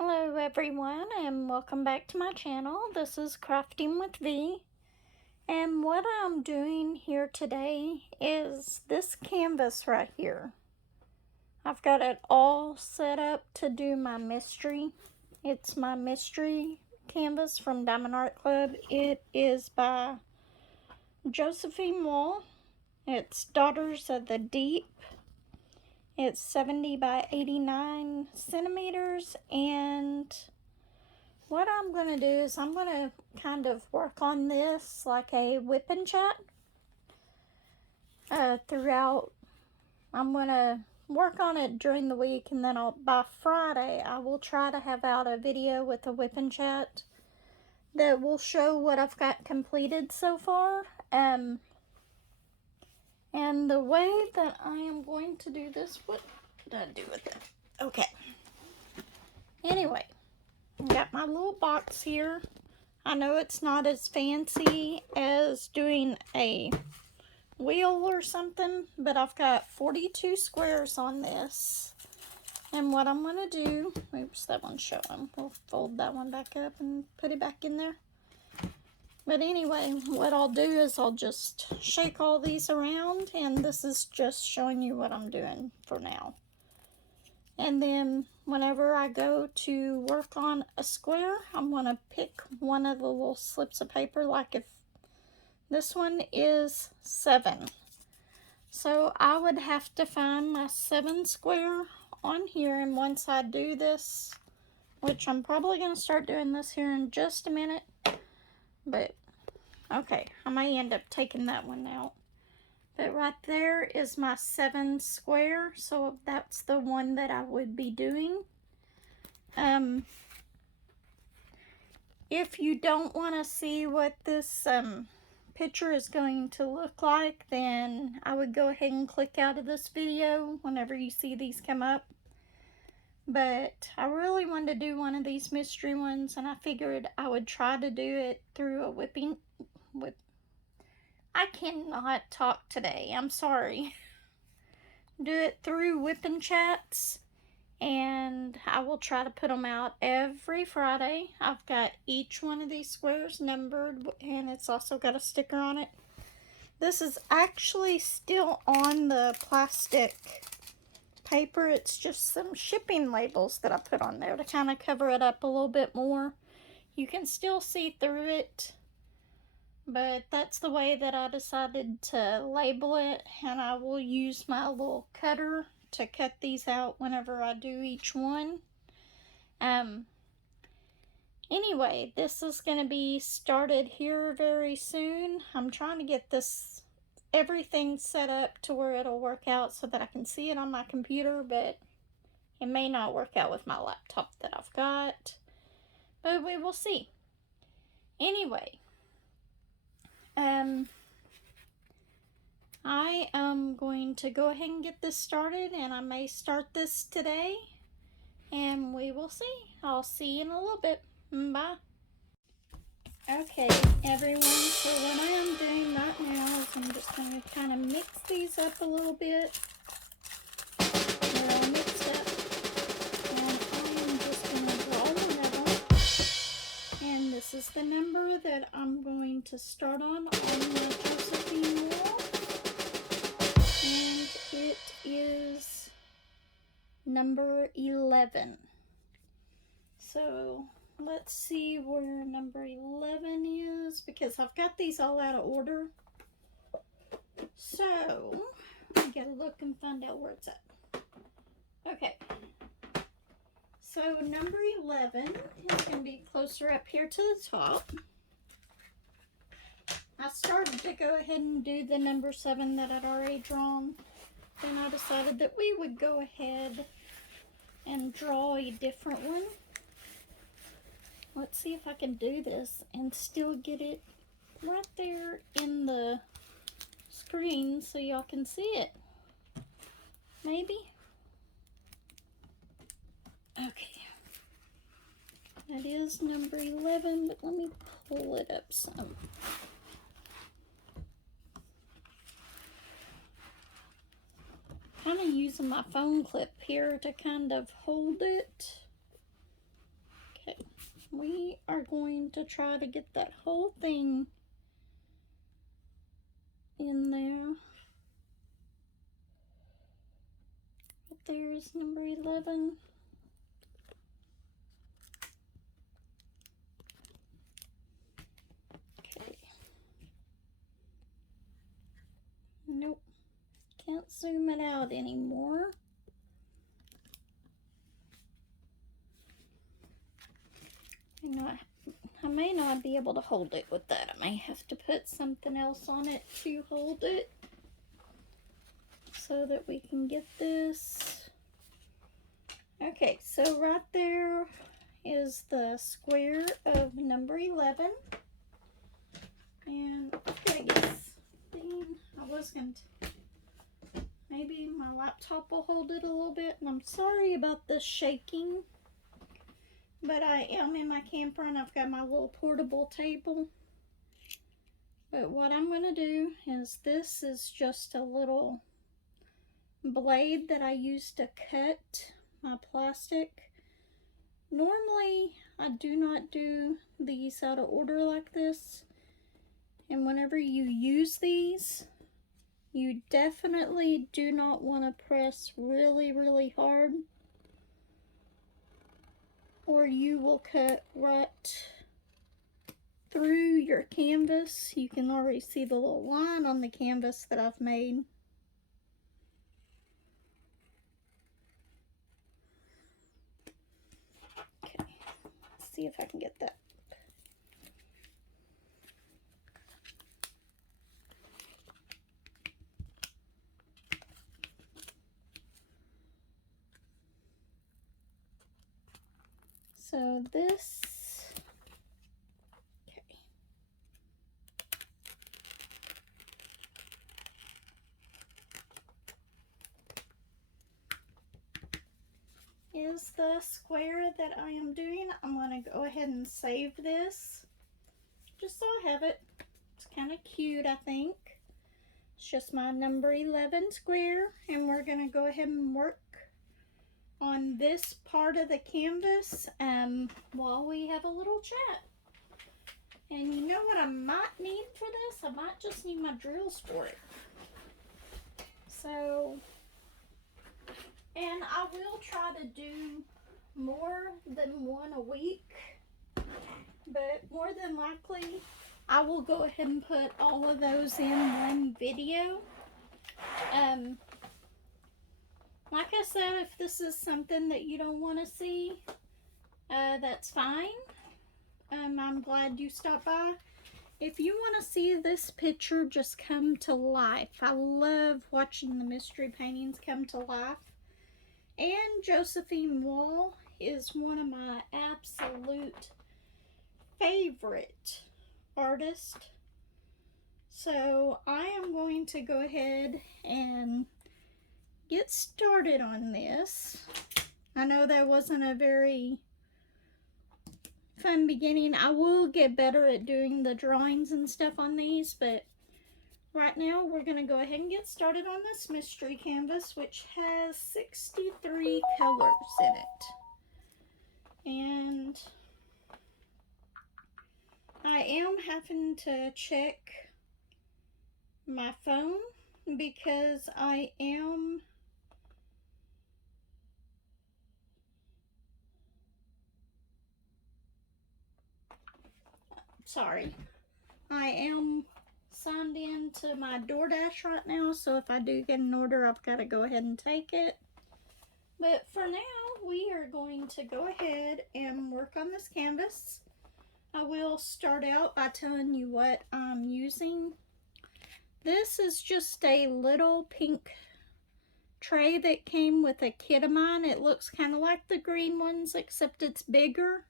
Hello everyone and welcome back to my channel. This is Crafting with V, and what I'm doing here today is this canvas right here. I've got it all set up to do my mystery. It's my mystery canvas from Diamond Art Club. It is by Josephine. It's Daughters of the Deep. It's 70 by 89 centimeters, and what I'm going to do is I'm going to kind of work on this like a whip and chat throughout. I'm going to work on it during the week, and then by Friday I will try to have out a video with a whip and chat that will show what I've got completed so far. And the way that I am going to do this, what did I do with it? Okay. Anyway, I got my little box here. I know it's not as fancy as doing a wheel or something, but I've got 42 squares on this. And what I'm going to do, oops, that one's showing. We'll fold that one back up and put it back in there. But anyway, what I'll do is I'll just shake all these around, and this is just showing you what I'm doing for now. And then whenever I go to work on a square, I'm going to pick one of the little slips of paper, like if this one is 7. So I would have to find my 7 square on here, and once I do this, which I'm probably going to start doing this here in just a minute, but okay, I may end up taking that one out. But right there is my 7 square, so that's the one that I would be doing. If you don't want to see what this picture is going to look like, then I would go ahead and click out of this video whenever you see these come up. But I really wanted to do one of these mystery ones, and I figured I would try to do it through a I cannot talk today, I'm sorry. Do it through whip and chats, and I will try to put them out every Friday. I've got each one of these squares numbered, and it's also got a sticker on it. This is actually still on the plastic paper. It's just some shipping labels that I put on there to kind of cover it up a little bit more. You can still see through it, but that's the way that I decided to label it, and I will use my little cutter to cut these out whenever I do each one. Anyway, this is going to be started here very soon. I'm trying to get everything set up to where it'll work out so that I can see it on my computer, but it may not work out with my laptop that I've got, but we will see. Anyway, I am going to go ahead and get this started, and I may start this today, and we will see. I'll see you in a little bit. Bye. Okay, everyone, so what I am doing right now is I'm just going to kind of mix these up a little bit. They're all mixed up, and I am just going to draw one of them. And this is the number that I'm going to start on my Josephine wall. And it is number 11. So let's see where number 11 is, because I've got these all out of order. So I gotta look and find out where it's at. Okay. So number 11 is going to be closer up here to the top. I started to go ahead and do the number 7 that I'd already drawn. Then I decided that we would go ahead and draw a different one. Let's see if I can do this and still get it right there in the screen so y'all can see it. Maybe? Okay. That is number 11, but let me pull it up some. Kind of using my phone clip here to kind of hold it. we are going to try to get that whole thing in there. Right there is number 11. Okay. Nope. Can't zoom it out anymore. I may not be able to hold it with that. I may have to put something else on it to hold it so that we can get this. Okay, so right there is the square of number 11. And I've got to get Dean, I was going to, maybe my laptop will hold it a little bit. And I'm sorry about the shaking. But I am in my camper and I've got my little portable table. But what I'm going to do is, this is just a little blade that I use to cut my plastic. Normally, I do not do these out of order like this. And whenever you use these, you definitely do not want to press really, really hard, or you will cut right through your canvas. You can already see the little line on the canvas that I've made. Okay, let's see if I can get that. So this, okay. Is the square that I am doing. I'm going to go ahead and save this just so I have it. It's kind of cute, I think. It's just my number 11 square, and we're going to go ahead and work on this part of the canvas while we have a little chat. And you know what I might need for this? I might just need my drills for it. So, and I will try to do more than one a week, but more than likely I will go ahead and put all of those in one video. Like I said, if this is something that you don't want to see, that's fine. I'm glad you stopped by. If you want to see this picture just come to life, I love watching the mystery paintings come to life. And Josephine Wall is one of my absolute favorite artists. So I am going to go ahead and get started on this. I know that wasn't a very fun beginning. I will get better at doing the drawings and stuff on these, but right now we're going to go ahead and get started on this mystery canvas, which has 63 colors in it. And I am having to check my phone because I am signed in to my DoorDash right now, so if I do get an order, I've got to go ahead and take it. But for now, we are going to go ahead and work on this canvas. I will start out by telling you what I'm using. This is just a little pink tray that came with a kit of mine. It looks kind of like the green ones, except it's bigger.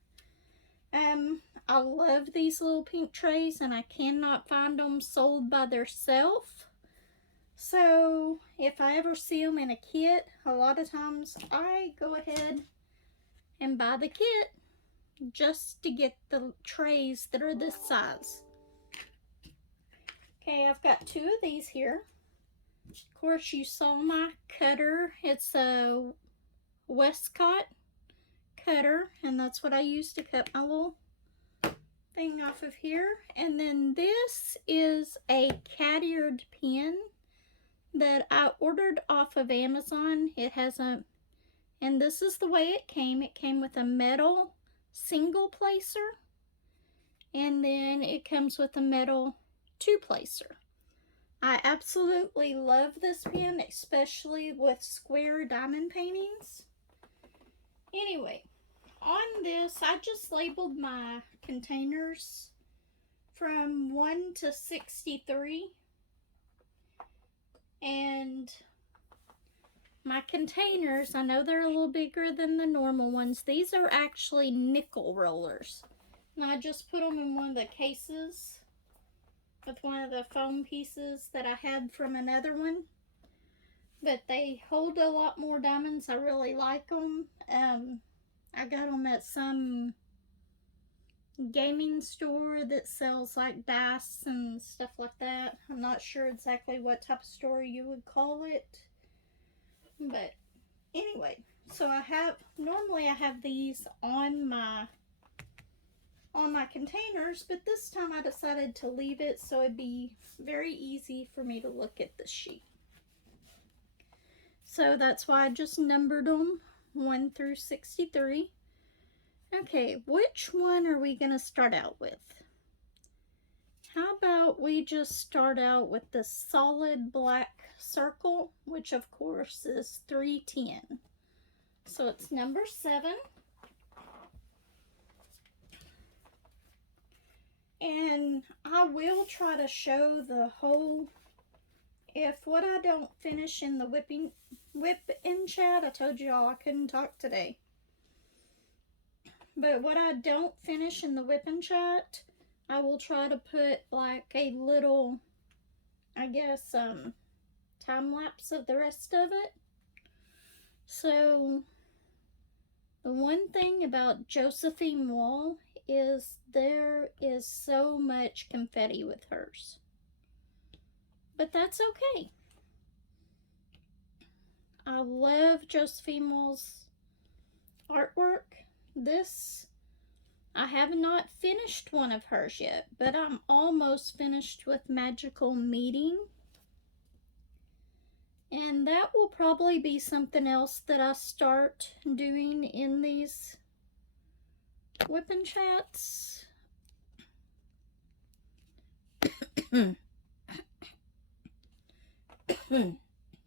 I love these little pink trays, and I cannot find them sold by themselves. So if I ever see them in a kit, a lot of times I go ahead and buy the kit just to get the trays that are this size. Okay, I've got two of these here. Of course, you saw my cutter. It's a Westcott cutter, and that's what I use to cut my little thing off of here. And then this is a cat-eared pen that I ordered off of Amazon. It has a, and this is the way it came. It came with a metal single placer, and then it comes with a metal two placer. I absolutely love this pen, especially with square diamond paintings. Anyway, on this, I just labeled my containers from 1 to 63. And my containers, I know they're a little bigger than the normal ones. These are actually nickel rollers. And I just put them in one of the cases with one of the foam pieces that I had from another one. But they hold a lot more diamonds. I really like them. I got them at some gaming store that sells like dice and stuff like that. I'm not sure exactly what type of store you would call it. But anyway, so normally I have these on my containers, but this time I decided to leave it so it'd be very easy for me to look at the sheet. So that's why I just numbered them 1 through 63. Okay, which one are we going to start out with? How about we just start out with the solid black circle, which of course is 310. So it's number 7. And I will try to show the whole, if what I don't finish in the whip in chat, I told you all I couldn't talk today. But what I don't finish in the whip in chat, I will try to put like a little, I guess, time lapse of the rest of it. So the one thing about Josephine Wall is there is so much confetti with hers. But that's okay. I love Josephine Wall's artwork. I have not finished one of hers yet, but I'm almost finished with Magical Meeting. And that will probably be something else that I start doing in these whipping chats.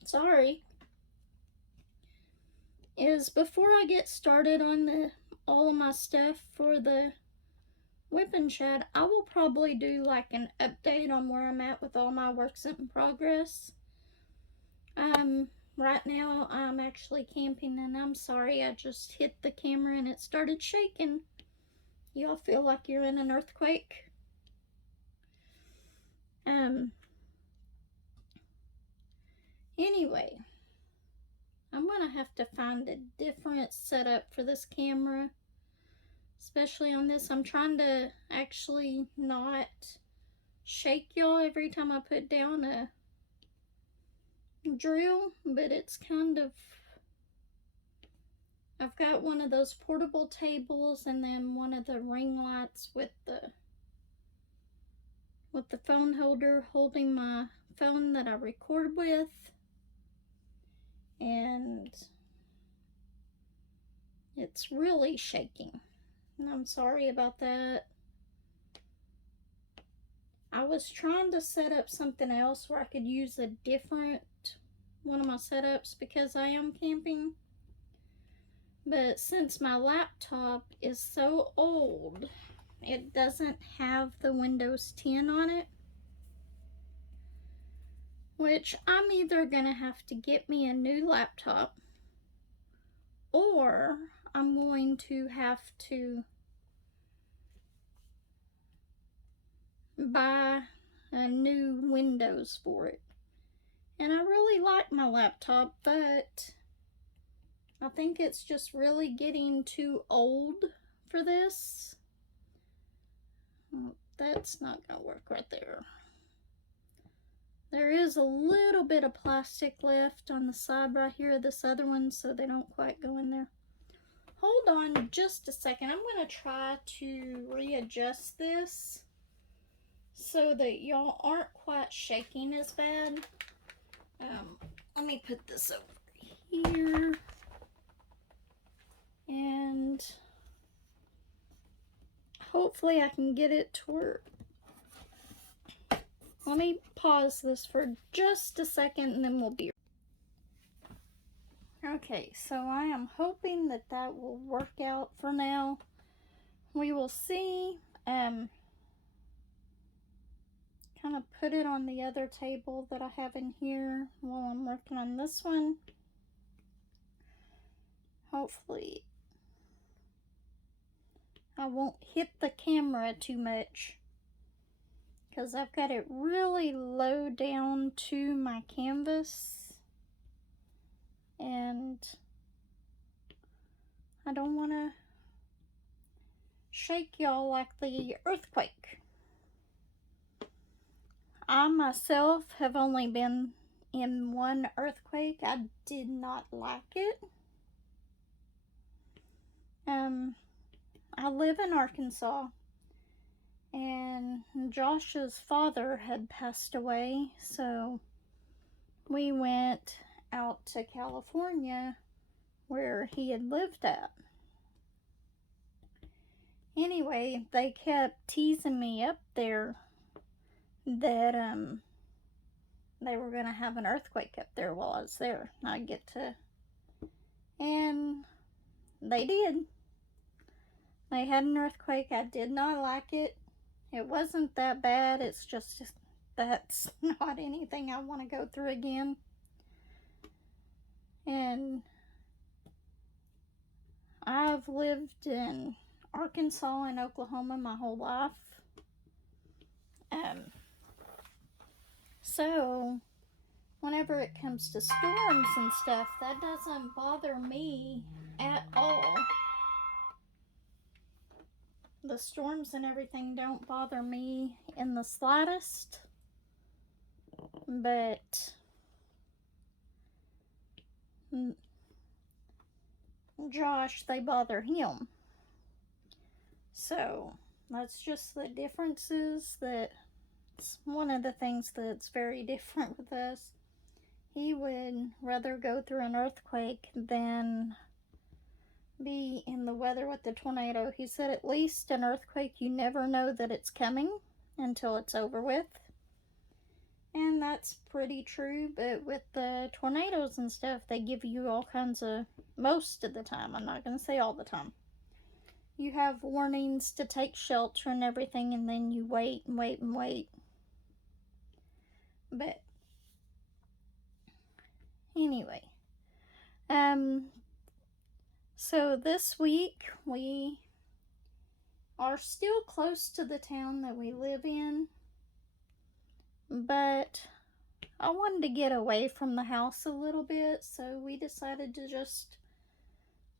Sorry. Is before I get started on all of my stuff for the whipping chat, I will probably do like an update on where I'm at with all my works in progress. Right now I'm actually camping, and I'm sorry, I just hit the camera and it started shaking. Y'all feel like you're in an earthquake? Anyway, I'm gonna have to find a different setup for this camera, especially on this. I'm trying to actually not shake y'all every time I put down a drill, but it's kind of, I've got one of those portable tables and then one of the ring lights with the phone holder holding my phone that I record with. And it's really shaking, and I'm sorry about that. I was trying to set up something else where I could use a different one of my setups because I am camping, but since my laptop is so old, it doesn't have the Windows 10 on it, which I'm either gonna have to get me a new laptop, or I'm going to have to buy a new Windows for it. And I really like my laptop, but I think it's just really getting too old for this. That's not gonna work right there. There is a little bit of plastic left on the side right here of this other one, so they don't quite go in there. hold on just a second. I'm going to try to readjust this so that y'all aren't quite shaking as bad. Let me put this over here. And hopefully I can get it to work. Let me pause this for just a second and then we'll be. Okay, so I am hoping that that will work out for now. We will see. Kind of put it on the other table that I have in here while I'm working on this one. Hopefully I won't hit the camera too much because I've got it really low down to my canvas and I don't want to shake y'all like the earthquake. I myself have only been in one earthquake. I did not like it. I live in Arkansas and Josh's father had passed away, so we went out to California where he had lived at. Anyway, they kept teasing me up there that they were gonna have an earthquake up there while I was there. And they did. They had an earthquake. I did not like it. It wasn't that bad. It's just that's not anything I want to go through again. And I've lived in Arkansas and Oklahoma my whole life. So whenever it comes to storms and stuff, that doesn't bother me at all. The storms and everything don't bother me in the slightest, but Josh, they bother him. So that's just the differences. That's one of the things that's very different with us. He would rather go through an earthquake than be in the weather with the tornado. He said at least an earthquake, you never know that it's coming until it's over with. And that's pretty true, but with the tornadoes and stuff, they give you all kinds of, most of the time, I'm not going to say all the time, you have warnings to take shelter and everything, and then you wait and wait and wait. But anyway, so this week we are still close to the town that we live in, but I wanted to get away from the house a little bit, so we decided to just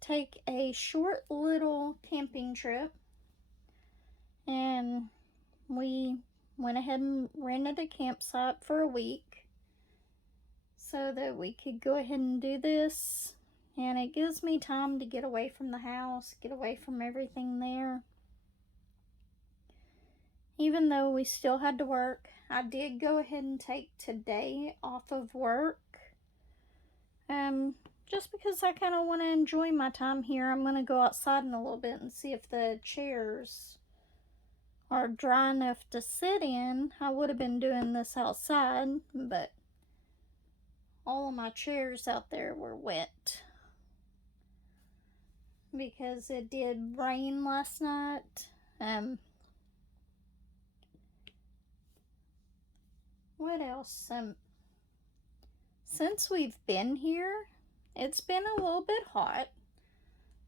take a short little camping trip, and we went ahead and rented a campsite for a week so that we could go ahead and do this. And it gives me time to get away from the house, get away from everything there. Even though we still had to work, I did go ahead and take today off of work. Just because I kind of want to enjoy my time here. I'm going to go outside in a little bit and see if the chairs are dry enough to sit in. I would have been doing this outside, but all of my chairs out there were wet because it did rain last night. What else? Since we've been here, it's been a little bit hot.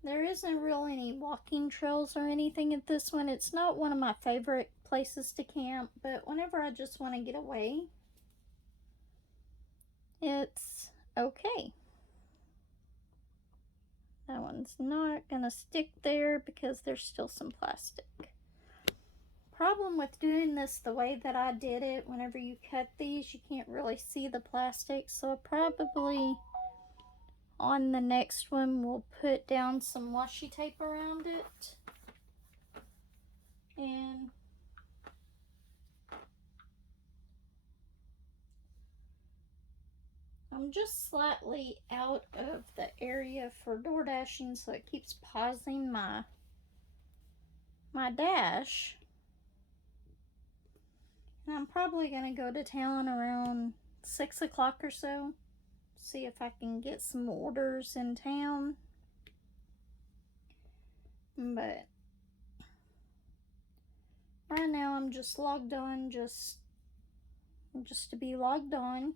There isn't really any walking trails or anything at this one. It's not one of my favorite places to camp, but whenever I just want to get away, it's okay. That one's not gonna stick there because there's still some plastic. Problem with doing this the way that I did it, whenever you cut these, you can't really see the plastic, so I probably on the next one, we'll put down some washi tape around it. And I'm just slightly out of the area for door dashing, so it keeps pausing my dash. And I'm probably going to go to town around 6 o'clock or so. See if I can get some orders in town. But right now I'm just logged on just to be logged on.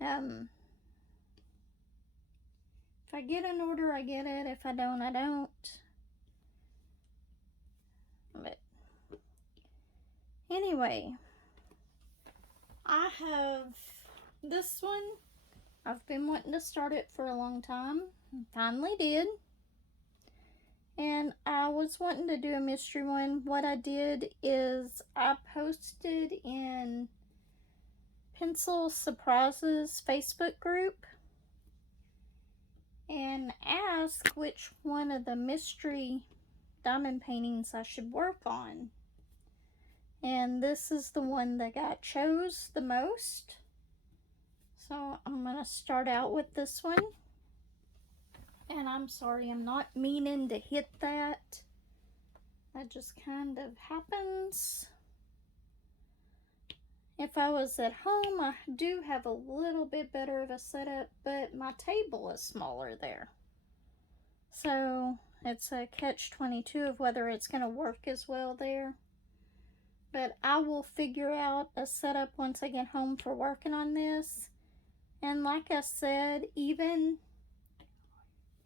If I get an order, I get it. If I don't, I don't. But anyway, I have this one. I've been wanting to start it for a long time. Finally did. And I was wanting to do a mystery one. What I did is I posted in Pencil Surprises Facebook group and asked which one of the mystery diamond paintings I should work on. And this is the one that got chose the most. So I'm going to start out with this one. And I'm sorry, I'm not meaning to hit that. That just kind of happens. If I was at home, I do have a little bit better of a setup, but my table is smaller there. So it's a catch-22 of whether it's going to work as well there. But I will figure out a setup once I get home for working on this. And like I said, even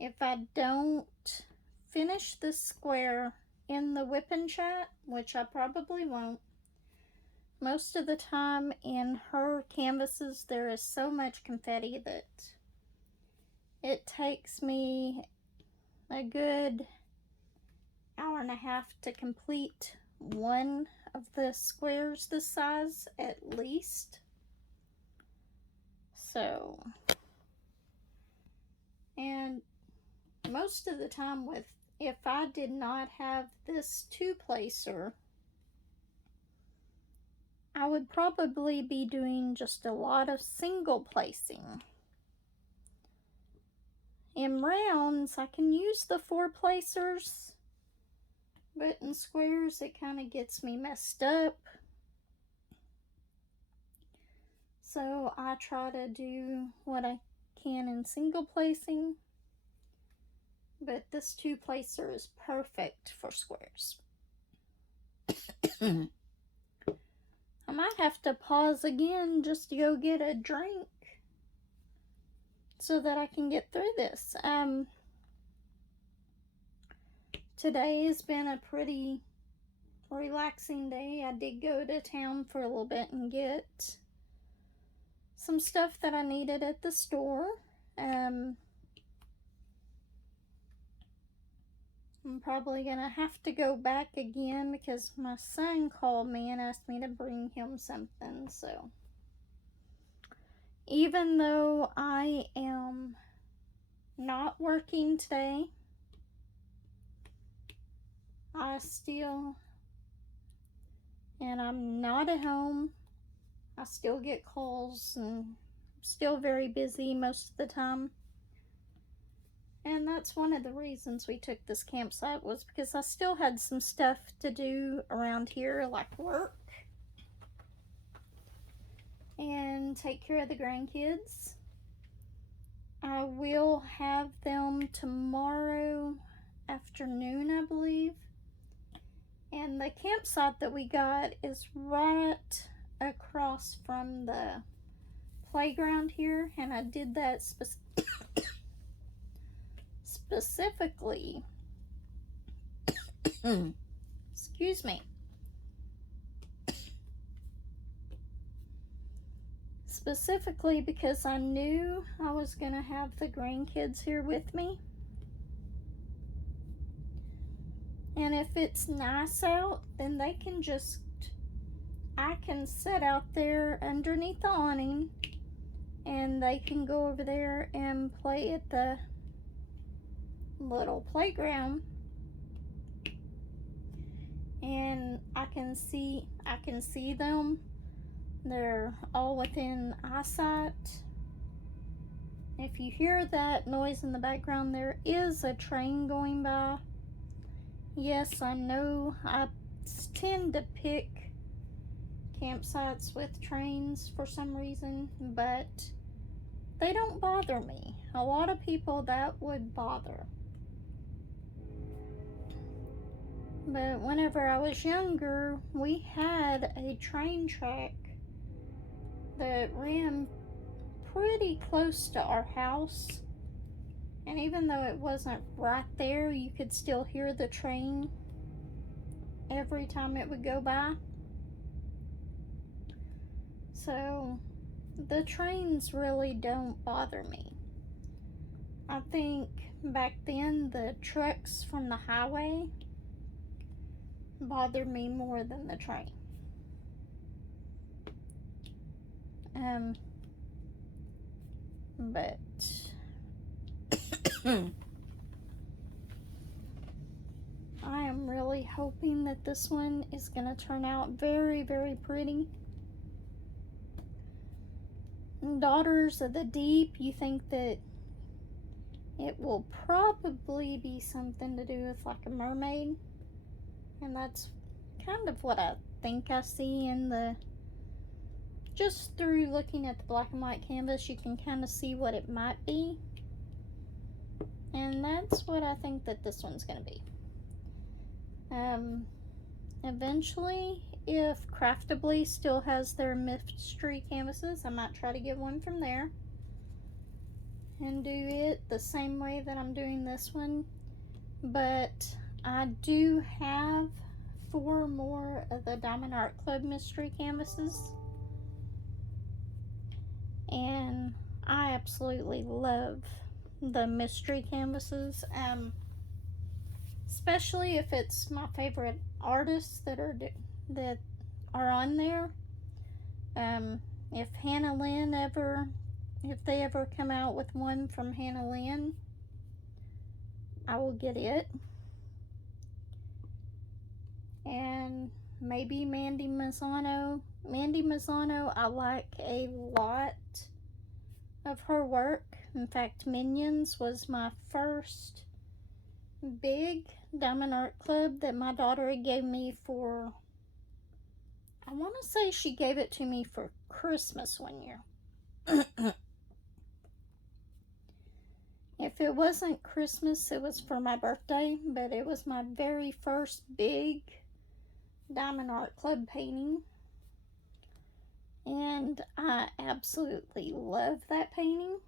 if I don't finish this square in the whipping chat, which I probably won't, most of the time in her canvases there is so much confetti that it takes me a good hour and a half to complete one of the squares this size at least. So, and most of the time if I did not have this two-placer, I would probably be doing just a lot of single placing. In rounds, I can use the four-placers, but in squares, it kind of gets me messed up. So I try to do what I can in single placing. But this two-placer is perfect for squares. I might have to pause again just to go get a drink so that I can get through this. Today has been a pretty relaxing day. I did go to town for a little bit and get some stuff that I needed at the store. I'm probably gonna have to go back again because my son called me and asked me to bring him something. So even though I am not working today, and I'm not at home, I still get calls and I'm still very busy most of the time. And that's one of the reasons we took this campsite, was because I still had some stuff to do around here, like work and take care of the grandkids. I will have them tomorrow afternoon, I believe. And the campsite that we got is right across from the playground here, and I did that specifically excuse me, specifically because I knew I was gonna have the grandkids here with me. And if it's nice out, then they can I can sit out there underneath the awning and they can go over there and play at the little playground, and I can see them. They're all within eyesight. If you hear that noise in the background, there is a train going by. Yes, I know I tend to pick campsites with trains for some reason, but they don't bother me. A lot of people that would bother. But whenever I was younger, we had a train track that ran pretty close to our house. And even though it wasn't right there, you could still hear the train every time it would go by. So the trains really don't bother me. I think back then the trucks from the highway bothered me more than the train. But I am really hoping that this one is going to turn out very, very pretty. Daughters of the Deep, you think that it will probably be something to do with like a mermaid, and that's kind of what I think I see in the, just through looking at the black and white canvas, you can kind of see what it might be, and that's what I think that this one's going to be. Eventually, if Craftably still has their mystery canvases, I might try to get one from there and do it the same way that I'm doing this one. But I do have 4 more of the Diamond Art Club mystery canvases, and I absolutely love the mystery canvases, especially if it's my favorite artists that are on there. If Hannah Lynn if they ever come out with one from Hannah Lynn, I will get it. And maybe Mandy Mazzano. Mandy Mazzano, I like a lot of her work. In fact, Minions was my first big Diamond Art Club that my daughter gave me for, I want to say she gave it to me for Christmas one year. If it wasn't Christmas, it was for my birthday, but it was my very first big Diamond Art Club painting, and I absolutely love that painting.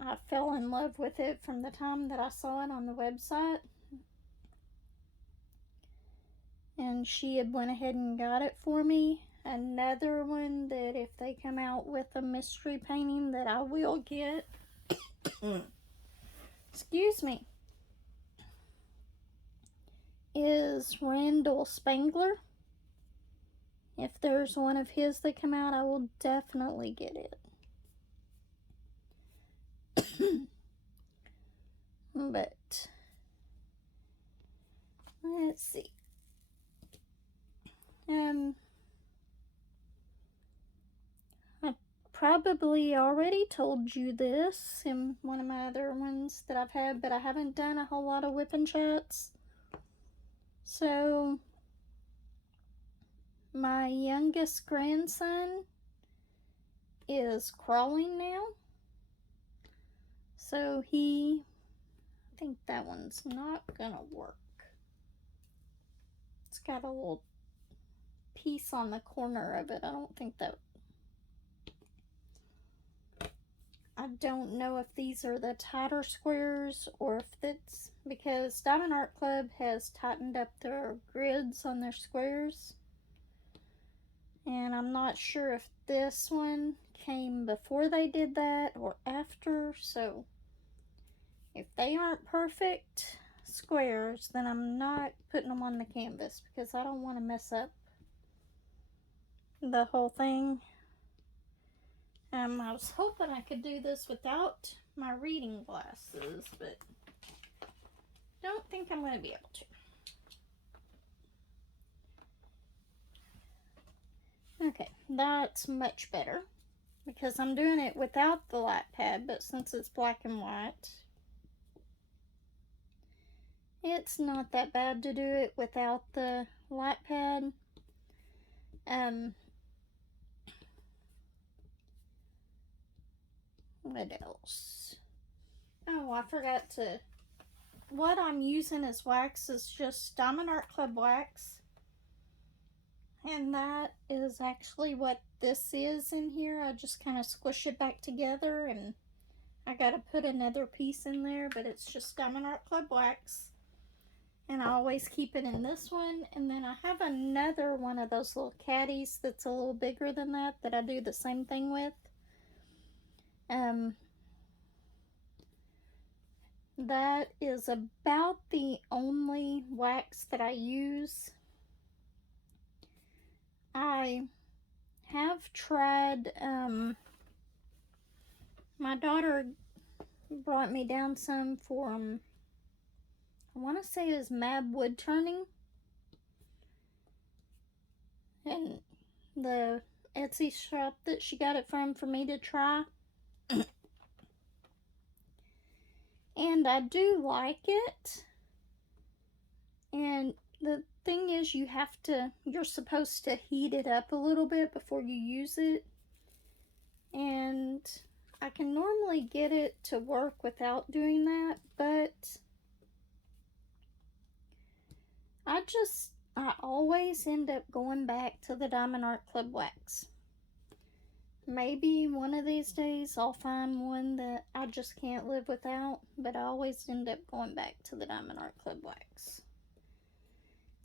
I fell in love with it from the time that I saw it on the website, and she had went ahead and got it for me. Another one that if they come out with a mystery painting that I will get, excuse me, is Randall Spangler. If there's one of his that come out, I will definitely get it. But let's see. I probably already told you this in one of my other ones that I've had, but I haven't done a whole lot of whipping chats. So my youngest grandson is crawling now. So I think that one's not gonna work. It's got a little piece on the corner of it. I don't know if these are the tighter squares or if it's because Diamond Art Club has tightened up their grids on their squares. And I'm not sure if this one came before they did that or after. So if they aren't perfect squares, then I'm not putting them on the canvas because I don't want to mess up the whole thing. I was hoping I could do this without my reading glasses, but don't think I'm going to be able to. Okay, that's much better because I'm doing it without the light pad, but since it's black and white, it's not that bad to do it without the light pad. What else? Oh, I forgot to. What I'm using as wax is just Diamond Art Club wax. And that is actually what this is in here. I just kind of squish it back together, and I gotta put another piece in there, but it's just Diamond Art Club wax. And I always keep it in this one. And then I have another one of those little caddies that's a little bigger than that I do the same thing with. That is about the only wax that I use. I have tried, my daughter brought me down some for, I want to say it was Mab Wood Turning. And the Etsy shop that she got it from for me to try. And I do like it. And the thing is, you're supposed to heat it up a little bit before you use it. And I can normally get it to work without doing that, but I always end up going back to the Diamond Art Club wax. Maybe one of these days I'll find one that I just can't live without, but I always end up going back to the Diamond Art Club wax.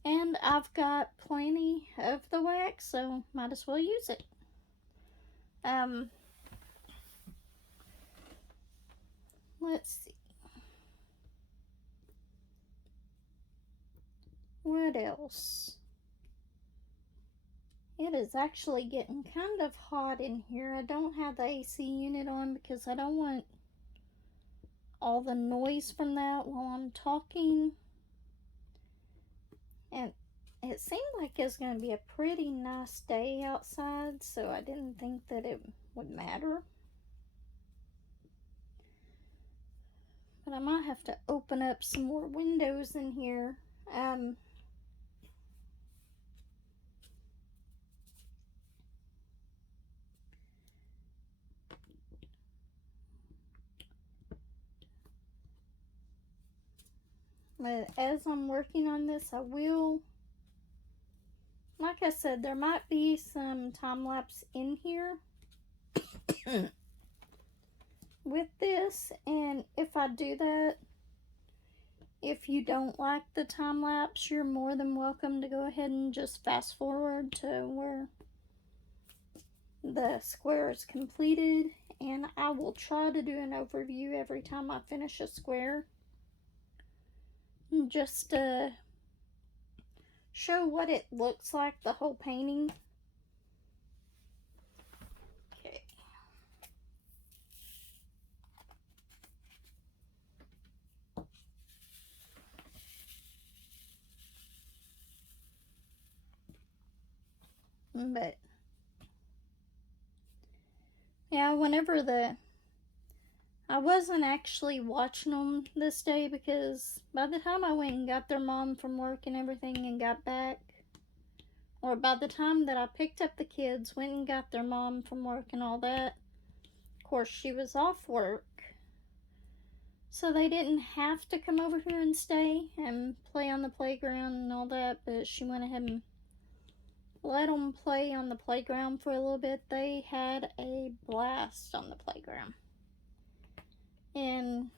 And I've got plenty of the wax, so might as well use it. Let's see. What else? It is actually getting kind of hot in here. I don't have the AC unit on because I don't want all the noise from that while I'm talking. And it seemed like it was going to be a pretty nice day outside, so I didn't think that it would matter. But I might have to open up some more windows in here. But as I'm working on this, I will, like I said, there might be some time lapse in here with this, and if I do that, if you don't like the time lapse, you're more than welcome to go ahead and just fast forward to where the square is completed, and I will try to do an overview every time I finish a square, just to show what it looks like, the whole painting. Okay. But yeah, I wasn't actually watching them this day because by the time I went and got their mom from work and everything and got back, or by the time that I picked up the kids, went and got their mom from work and all that, of course she was off work. So they didn't have to come over here and stay and play on the playground and all that, but she went ahead and let them play on the playground for a little bit. They had a blast on the playground. And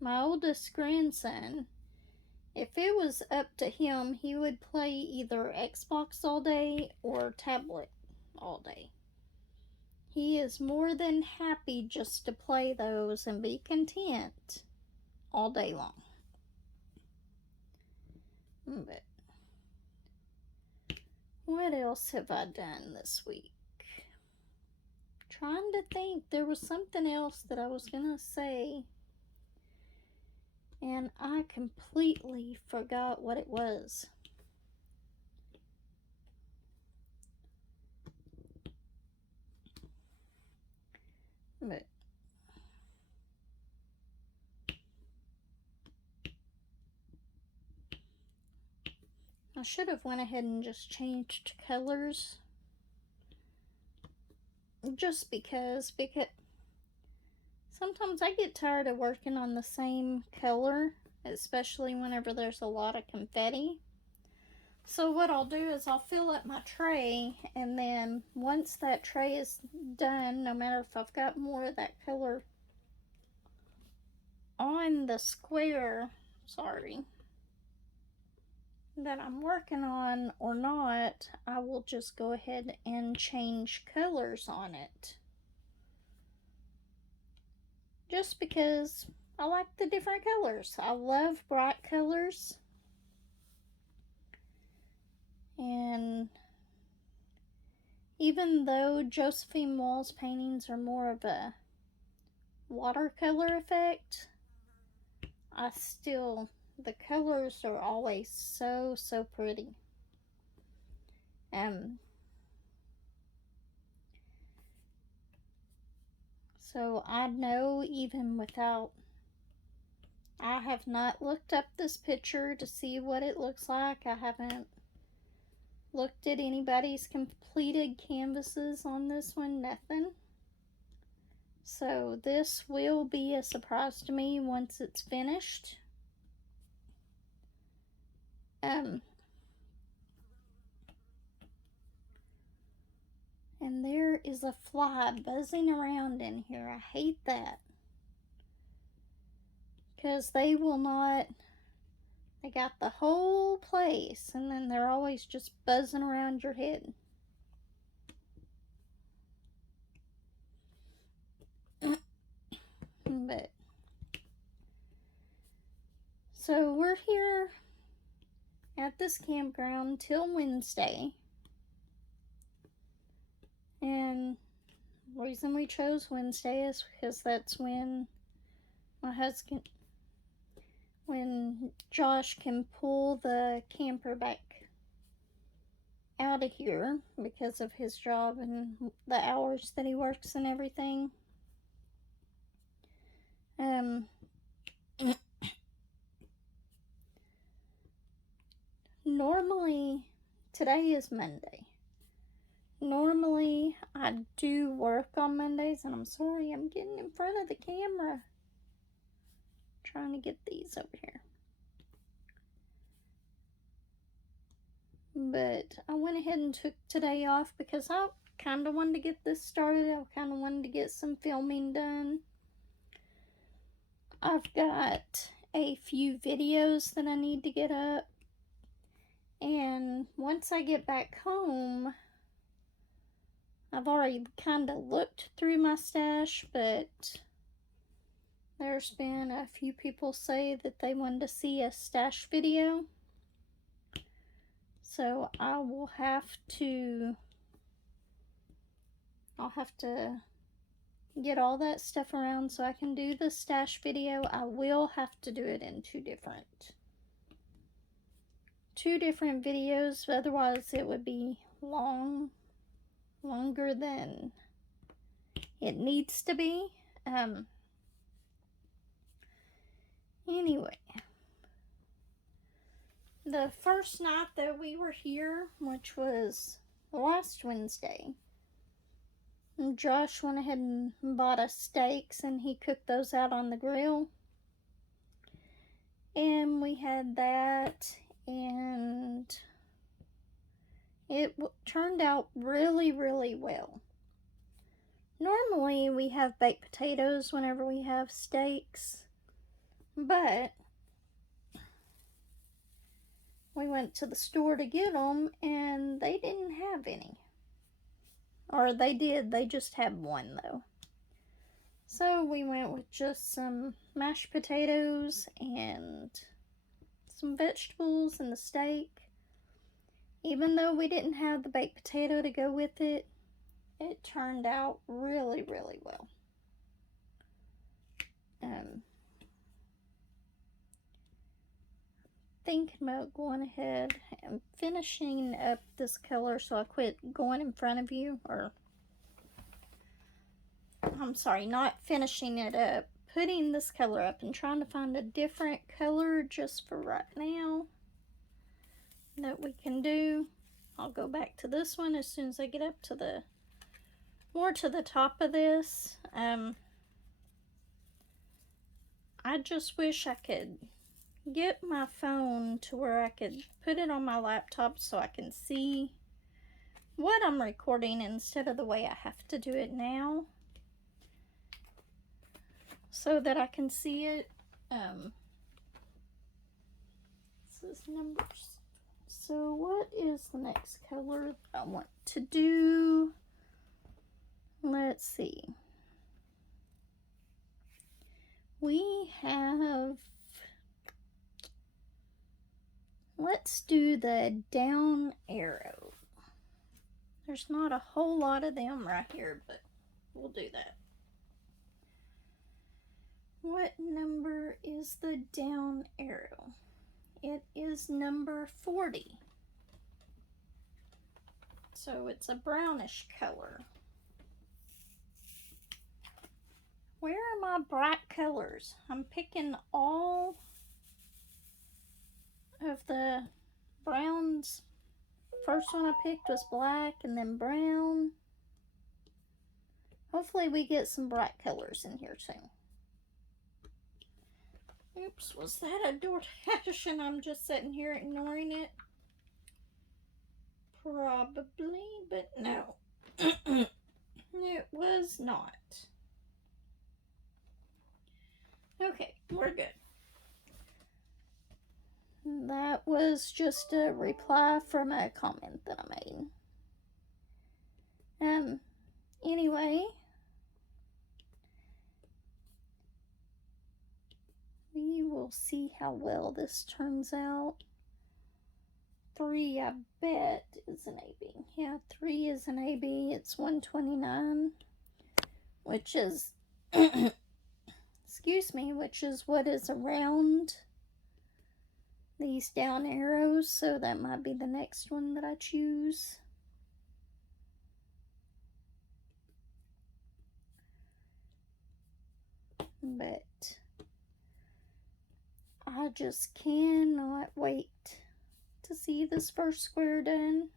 my oldest grandson, if it was up to him, he would play either Xbox all day or tablet all day. He is more than happy just to play those and be content all day long. But what else have I done this week? trying to think. There was something else that I was gonna say, and I completely forgot what it was. But I should have went ahead and just changed colors. Just because sometimes I get tired of working on the same color, especially whenever there's a lot of confetti. So what I'll do is I'll fill up my tray, and then once that tray is done, no matter if I've got more of that color on the square, that I'm working on or not, I will just go ahead and change colors on it. Just because I like the different colors. I love bright colors. And even though Josephine Wall's paintings are more of a watercolor effect, the colors are always so pretty. So I know, even without, I have not looked up this picture to see what it looks like. I haven't looked at anybody's completed canvases on this one, nothing. So this will be a surprise to me once it's finished. And there is a fly buzzing around in here. I hate that. Because they will not, they got the whole place, and then they're always just buzzing around your head. But so we're here at this campground till Wednesday. And the reason we chose Wednesday is because that's when when Josh can pull the camper back out of here because of his job and the hours that he works and everything. Normally, today is Monday. Normally, I do work on Mondays, and I'm sorry, I'm getting in front of the camera. Trying to get these over here. But I went ahead and took today off because I kind of wanted to get this started. I kind of wanted to get some filming done. I've got a few videos that I need to get up. And once I get back home, I've already kind of looked through my stash, but there's been a few people say that they wanted to see a stash video. So I'll have to get all that stuff around so I can do the stash video. I will have to do it in two different videos, otherwise it would be longer than it needs to be. Anyway, the first night that we were here, which was last Wednesday, Josh went ahead and bought us steaks, and he cooked those out on the grill. And we had that, and it turned out really well. Normally we have baked potatoes whenever we have steaks, but we went to the store to get them, and they didn't have any. Or they did, they just had one though. So we went with just some mashed potatoes and some vegetables and the steak. Even though we didn't have the baked potato to go with it, it turned out really, really well. Thinking about going ahead and finishing up this color, so I quit going in front of you, or I'm sorry, not finishing it up, putting this color up and trying to find a different color just for right now that we can do. I'll go back to this one as soon as I get up to the more to the top of this. I just wish I could get my phone to where I could put it on my laptop so I can see what I'm recording instead of the way I have to do it now, so that I can see it. This is numbers. So what is the next color I want to do? Let's see. We have, let's do the down arrow. There's not a whole lot of them right here, but we'll do that. What number is the down arrow? It is number 40. So it's a brownish color. Where are my bright colors? I'm picking all of the browns. First one I picked was black and then brown. Hopefully we get some bright colors in here soon. Oops, was that a DoorDash and I'm just sitting here ignoring it? Probably, but no. It was not. Okay, we're good. That was just a reply from a comment that I made. Anyway, we will see how well this turns out. 3, I bet, is an AB. Yeah, 3 is an AB. It's 129, which is, excuse me, which is what is around these down arrows. So that might be the next one that I choose. But I just cannot wait to see this first square done.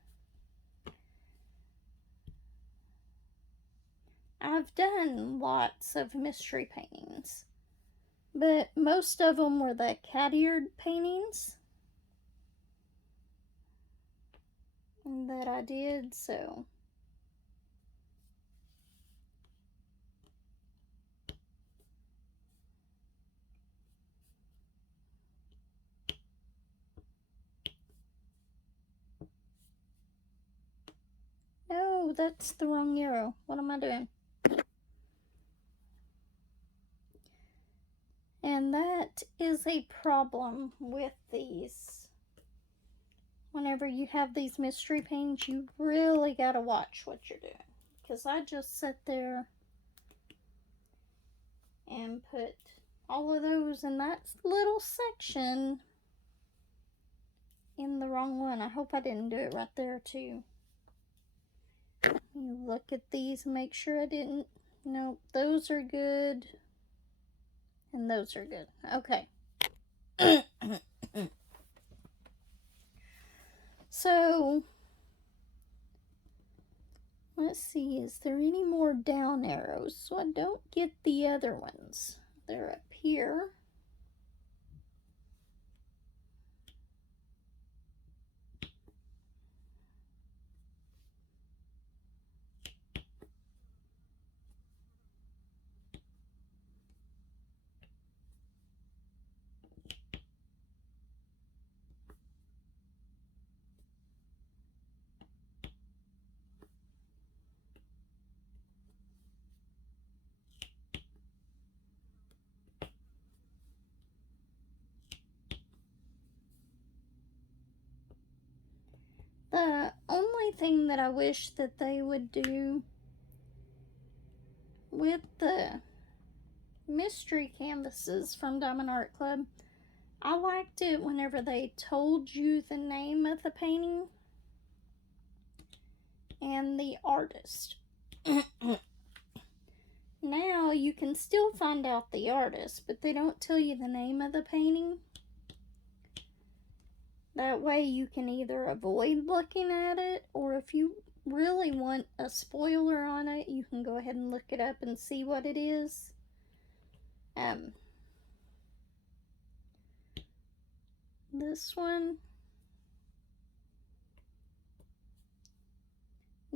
I've done lots of mystery paintings, but most of them were the cat-eared paintings that I did, so no, that's the wrong arrow. What am I doing? And that is a problem with these. Whenever you have these mystery paintings, you really gotta watch what you're doing. Because I just sat there and put all of those in that little section in the wrong one. I hope I didn't do it right there too. You look at these and make sure I didn't. Nope, those are good. And those are good. Okay. So, let's see. Is there any more down arrows? So I don't get the other ones. They're up here. The only thing that I wish that they would do with the mystery canvases from Diamond Art Club, I liked it whenever they told you the name of the painting and the artist. Now you can still find out the artist, but they don't tell you the name of the painting. That way you can either avoid looking at it, or if you really want a spoiler on it, you can go ahead and look it up and see what it is. This one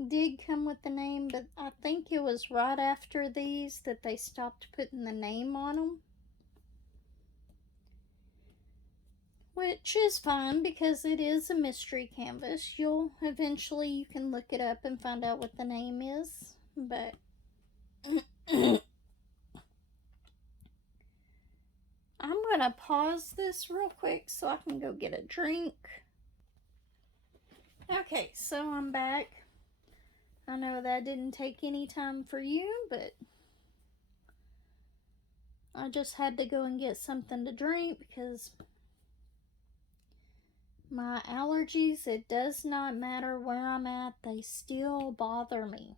did come with the name, but I think it was right after these that they stopped putting the name on them. Which is fine because it is a mystery canvas. You can look it up and find out what the name is. But I'm gonna pause this real quick so I can go get a drink. Okay, so I'm back. I know that didn't take any time for you, but I just had to go and get something to drink because my allergies, it does not matter where I'm at, they still bother me.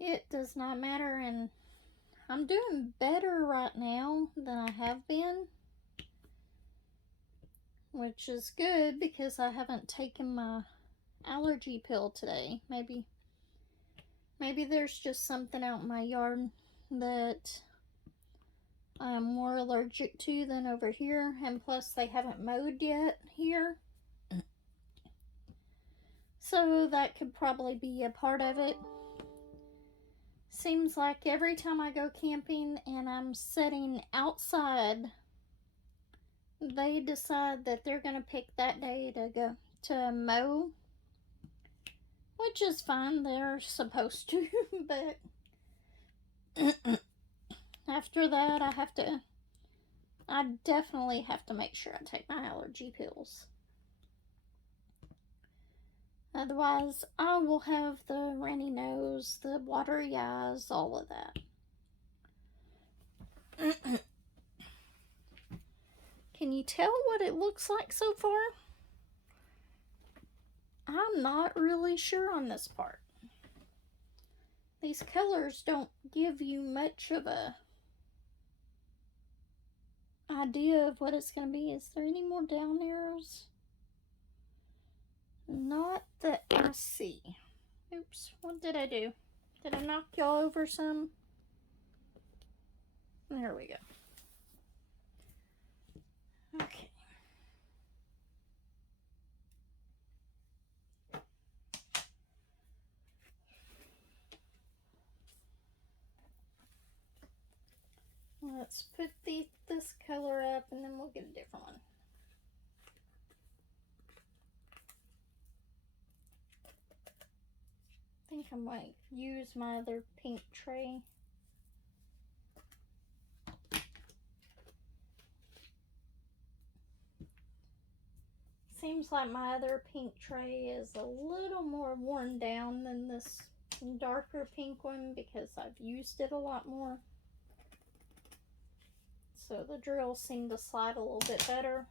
It does not matter, and I'm doing better right now than I have been, which is good because I haven't taken my allergy pill today. Maybe there's just something out in my yard that I'm more allergic to than over here, and plus they haven't mowed yet here, so that could probably be a part of it. Seems like every time I go camping and I'm sitting outside, they decide that they're gonna pick that day to go to mow, which is fine, they're supposed to, but after that I definitely have to make sure I take my allergy pills. Otherwise, I will have the runny nose, the watery eyes, all of that. Can you tell what it looks like so far? I'm not really sure on this part. These colors don't give you much of a idea of what it's going to be. Is there any more down arrows? Not that I see. Oops, what did I do? Did I knock y'all over some? There we go. Okay. Let's put this color up and then we'll get a different one. I think I might use my other pink tray. Seems like my other pink tray is a little more worn down than this darker pink one because I've used it a lot more. So the drills seem to slide a little bit better.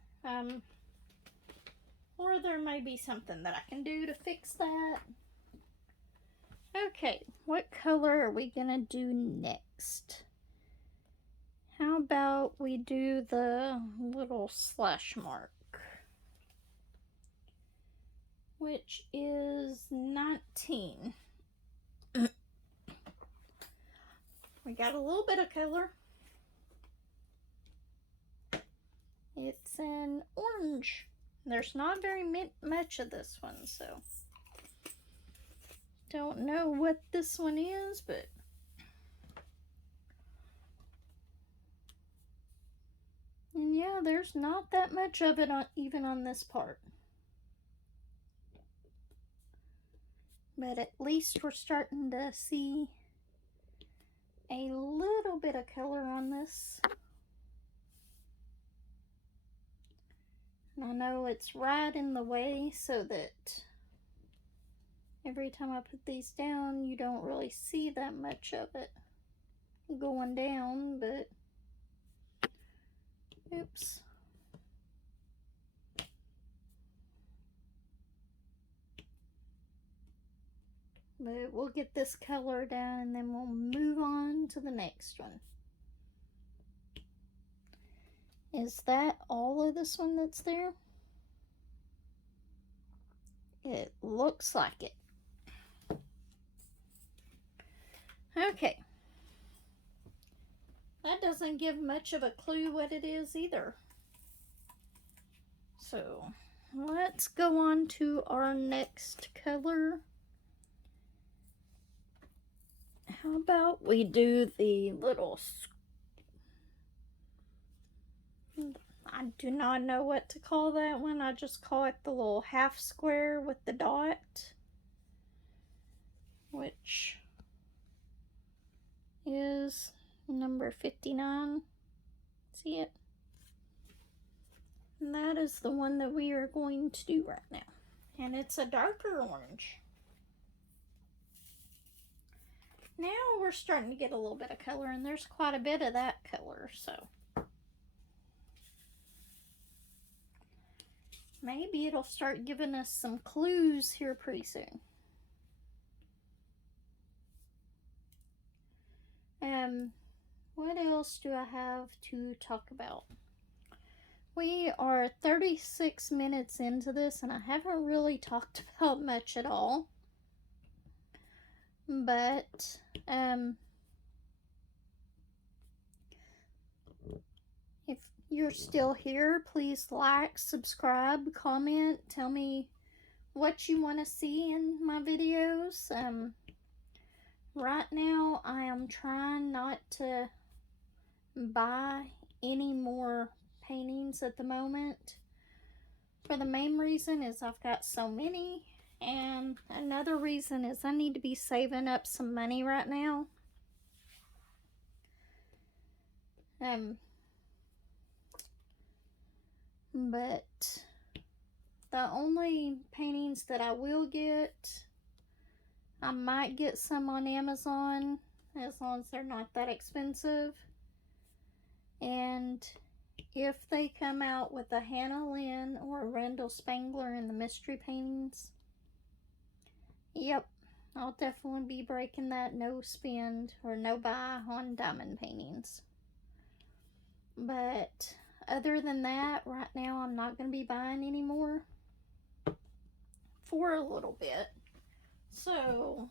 Or there may be something that I can do to fix that. Okay, what color are we gonna do next? How about we do the little slash mark, which is 19. We got a little bit of color. It's an orange. There's not very much of this one, so don't know what this one is, but and yeah, there's not that much of it even on this part. But at least we're starting to see a little bit of color on this. And I know it's right in the way so that every time I put these down, you don't really see that much of it going down, but oops. But we'll get this color down and then we'll move on to the next one. Is that all of this one that's there? It looks like it. Okay. That doesn't give much of a clue what it is either. So let's go on to our next color. How about we do the little, I do not know what to call that one. I just call it the little half square with the dot, which is number 59. See it? And that is the one that we are going to do right now. And it's a darker orange. Now we're starting to get a little bit of color, and there's quite a bit of that color, so maybe it'll start giving us some clues here pretty soon. What else do I have to talk about? We are 36 minutes into this, and I haven't really talked about much at all. But, if you're still here, please like, subscribe, comment, tell me what you want to see in my videos. Right now, I am trying not to buy any more paintings at the moment. For the main reason is I've got so many, and another reason is I need to be saving up some money right now. But the only paintings that I will get, I might get some on Amazon, as long as they're not that expensive. And if they come out with a Hannah Lynn or a Randall Spangler in the mystery paintings, yep, I'll definitely be breaking that no spend or no buy on diamond paintings. But other than that, right now I'm not going to be buying anymore for a little bit. So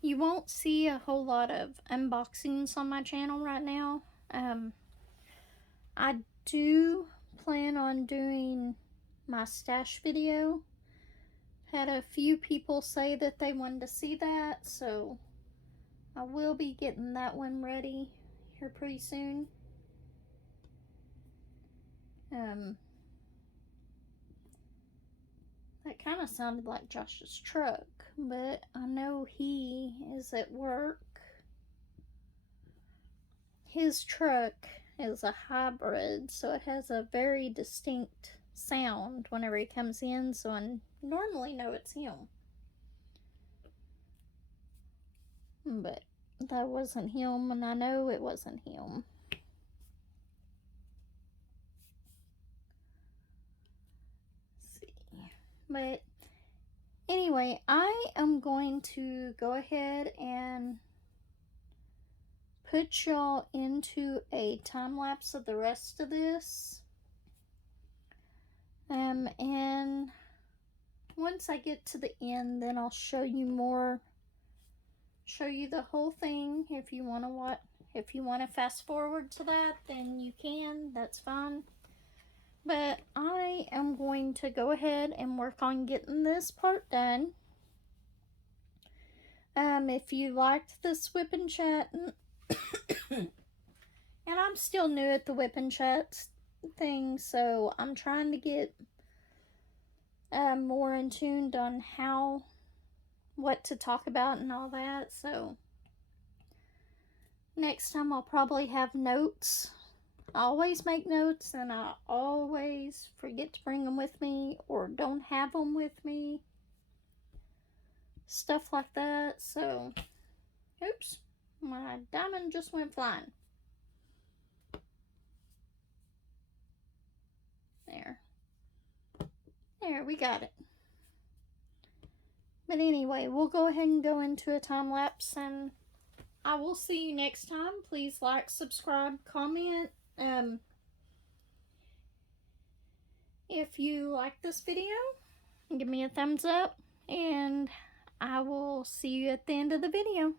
you won't see a whole lot of unboxings on my channel right now. I do plan on doing my stash video. Had a few people say that they wanted to see that, so I will be getting that one ready here pretty soon. That kind of sounded like Josh's truck, but I know he is at work. His truck is a hybrid, so it has a very distinct sound whenever he comes in, so I normally know it's him. But that wasn't him, and I know it wasn't him. Let's see. But anyway, I am going to go ahead and put y'all into a time lapse of the rest of this. And once I get to the end, then I'll show you more, show you the whole thing. If you want to fast forward to that, then you can, that's fine. But I am going to go ahead and work on getting this part done. If you liked this whip and chat, and I'm still new at the whip and chat thing, so I'm trying to get more in tuned on what to talk about and all that. So next time I'll probably have notes. I always make notes, and I always forget to bring them with me or don't have them with me. stuff like that. So, oops, my diamond just went flying. There, we got it. But anyway, we'll go ahead and go into a time lapse, and I will see you next time. Please like, subscribe, comment. If you like this video, give me a thumbs up, and I will see you at the end of the video.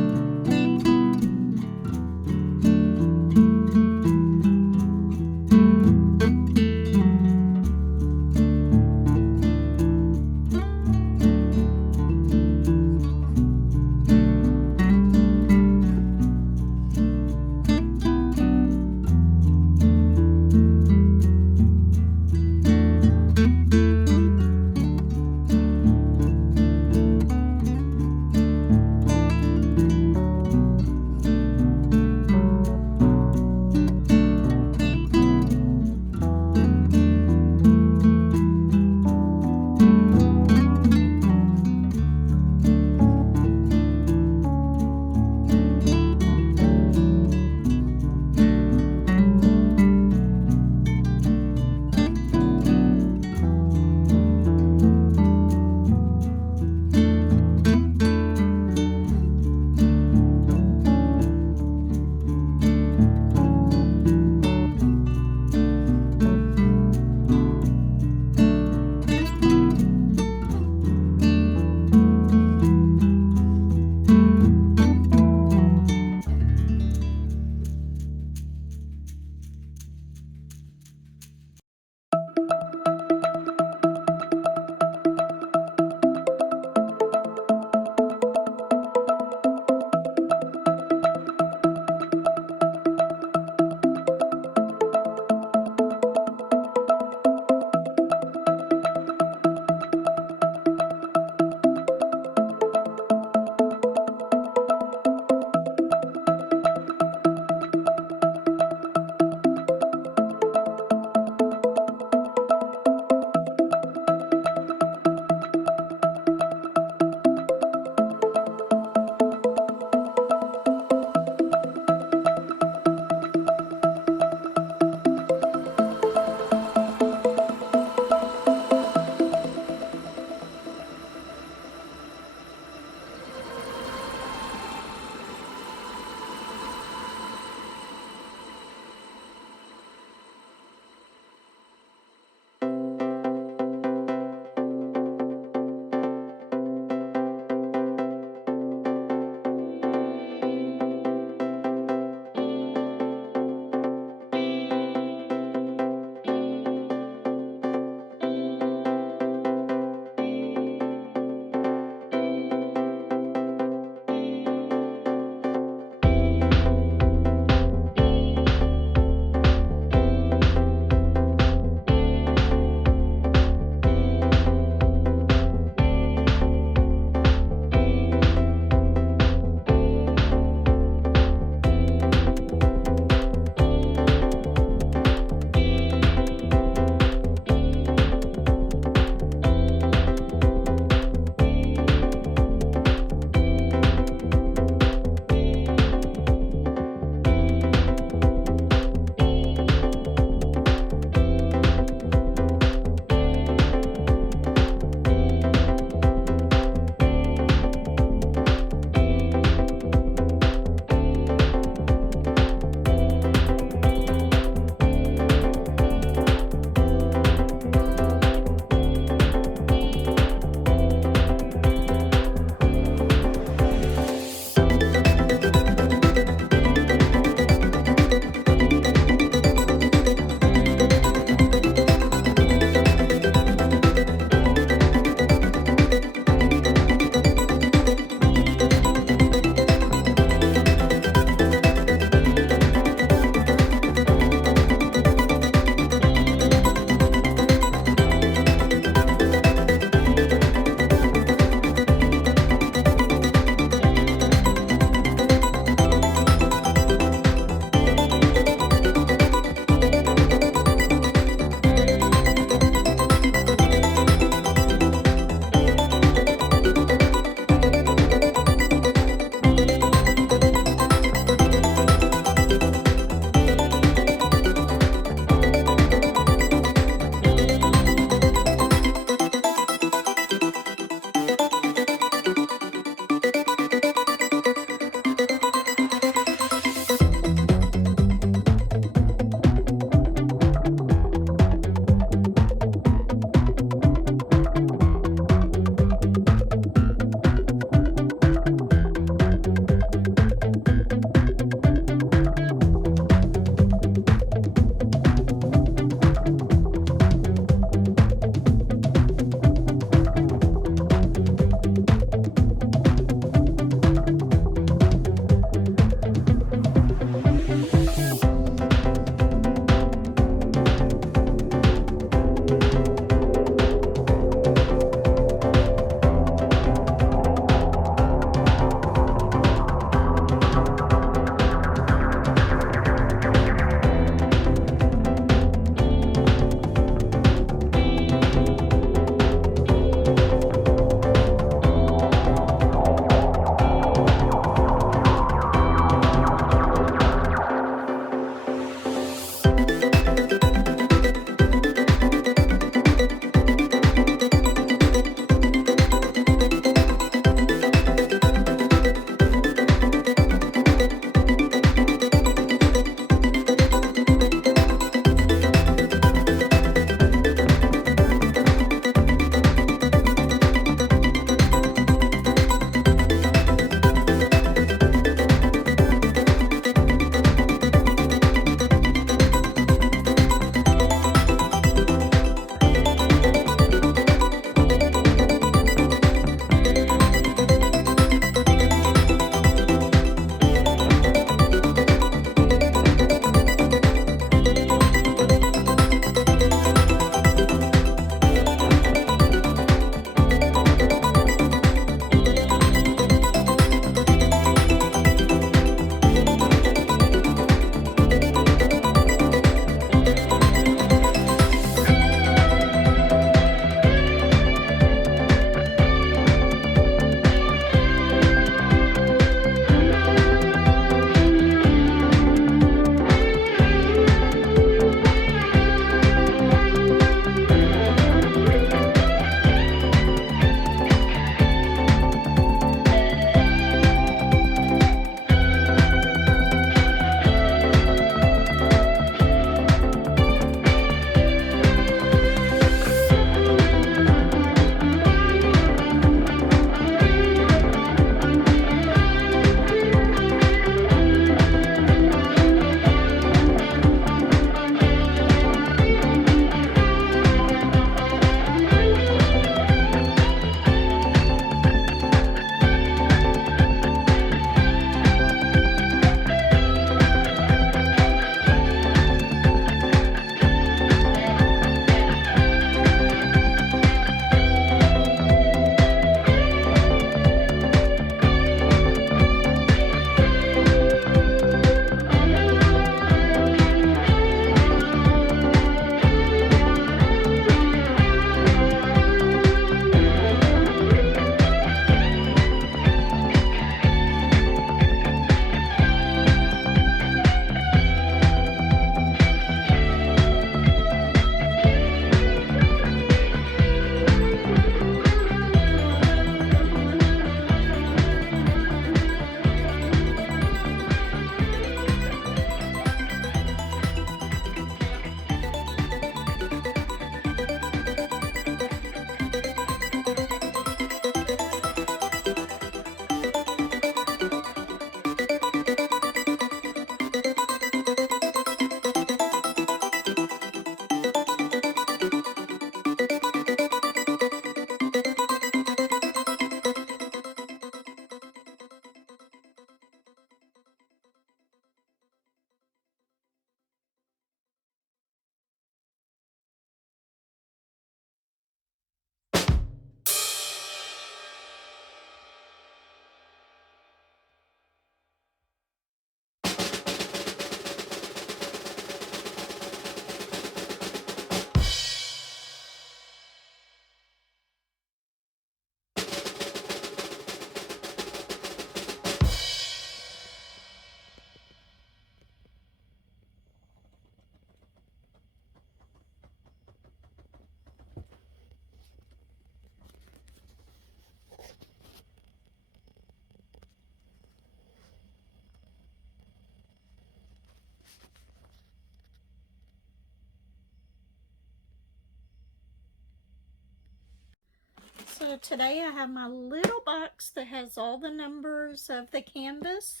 So today I have my little box that has all the numbers of the canvas.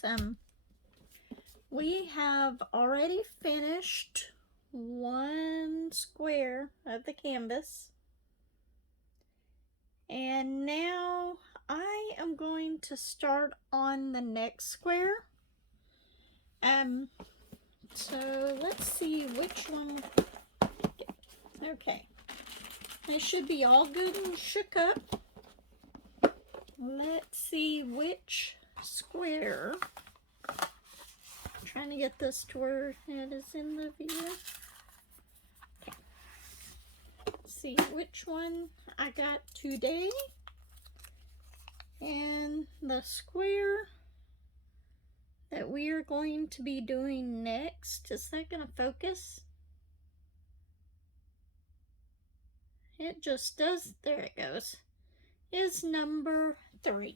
We have already finished one square of the canvas. And now I am going to start on the next square. So let's see which one. Okay. They should be all good and shook up. Let's see which square. I'm trying to get this to where it is in the view. Okay. Let's see which one I got today. And the square that we are going to be doing next, is that going to focus? It just does. There it goes. Is number 3.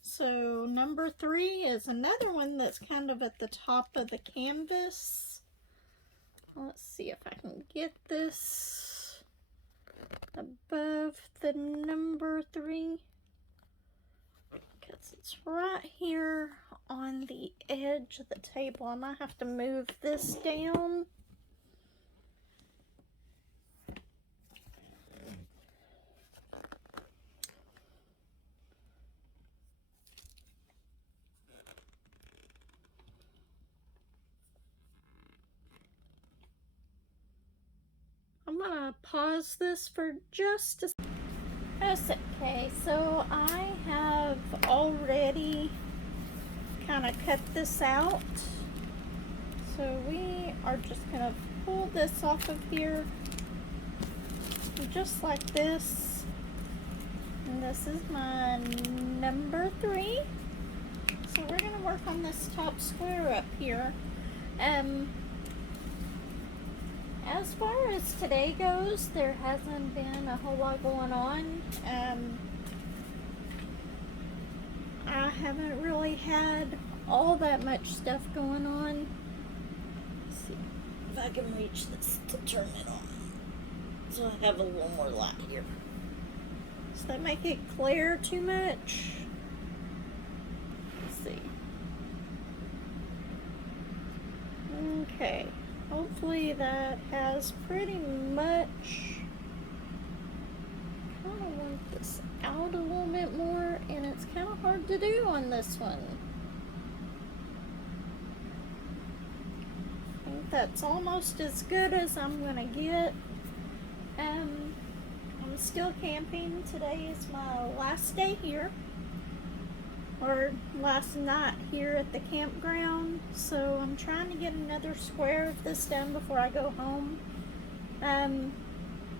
So number 3 is another one that's kind of at the top of the canvas. Let's see if I can get this above the number 3, because it's right here on the edge of the table. I might have to move this down. I'm gonna pause this for just a second. Okay, so I have already kind of cut this out. So we are just gonna pull this off of here, just like this. And this is my number 3. So we're gonna work on this top square up here. As far as today goes, there hasn't been a whole lot going on. I haven't really had all that much stuff going on. Let's see if I can reach this to turn it on, so I have a little more light here. Does that make it clear too much? Let's see. Okay. Hopefully that has pretty much. Kind of want this out a little bit more, and it's kind of hard to do on this one. I think that's almost as good as I'm gonna get. I'm still camping. Today is my last day here, or last night here at the campground, so I'm trying to get another square of this done before I go home.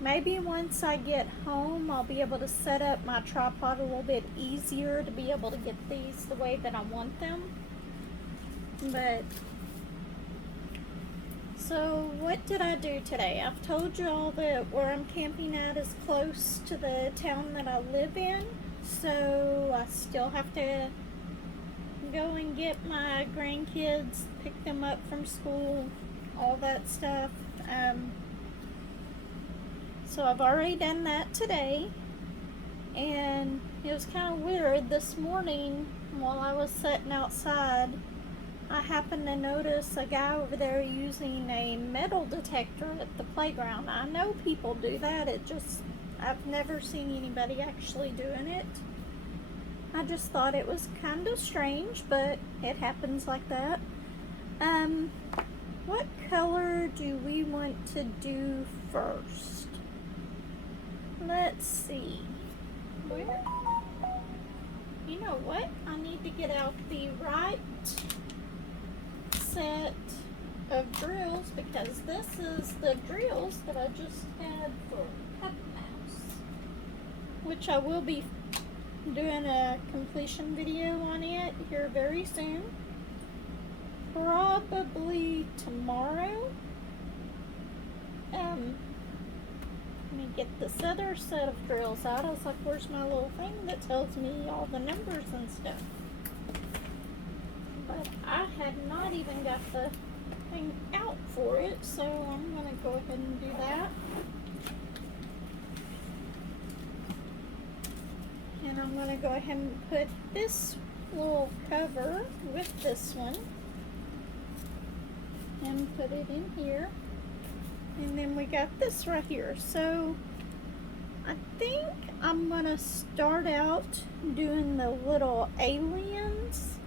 Maybe once I get home, I'll be able to set up my tripod a little bit easier to be able to get these the way that I want them. But so what did I do today? I've told you all that where I'm camping at is close to the town that I live in. So I still have to go and get my grandkids, pick them up from school, all that stuff. So I've already done that today. And it was kind of weird. This morning, while I was sitting outside, I happened to notice a guy over there using a metal detector at the playground. I know people do that. I've never seen anybody actually doing it. I just thought it was kind of strange, but it happens like that. What color do we want to do first? Let's see. Where? You know what? I need to get out the right set of drills, because this is the drills that I just had for Puppy Mouse, which I will be doing a completion video on it here very soon, probably tomorrow. Let me get this other set of drills out. I was like, where's my little thing that tells me all the numbers and stuff? But I had not even got the thing out for it, so I'm gonna go ahead and do that. And I'm going to go ahead and put this little cover with this one and put it in here. And then we got this right here. So I think I'm going to start out doing the little aliens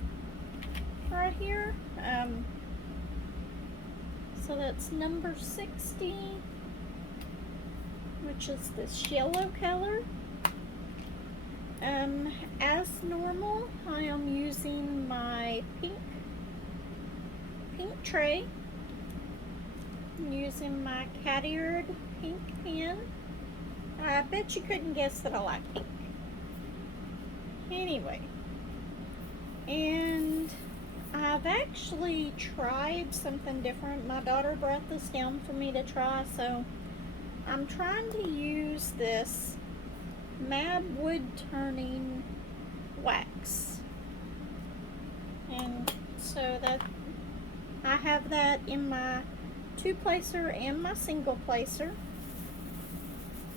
right here. So that's number 60, which is this yellow color. As normal, I am using my pink tray. I'm using my cat-eared pink pen. I bet you couldn't guess that I like pink. Anyway, and I've actually tried something different. My daughter brought this down for me to try, so I'm trying to use this matte wood turning wax. And so that I have that in my 2-placer and my single placer.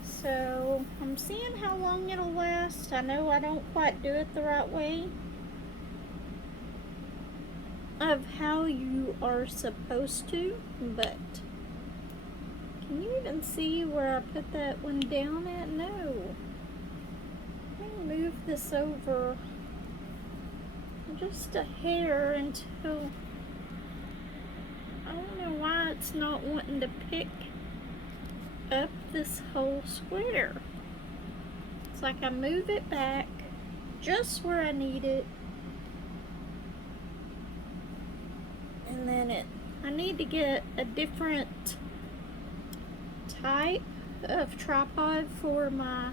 So I'm seeing how long it'll last. I know I don't quite do it the right way of how you are supposed to, but can you even see where I put that one down at? No. Let me move this over just a hair until, I don't know why it's not wanting to pick up this whole square. It's like I move it back just where I need it, and then I need to get a different type of tripod for my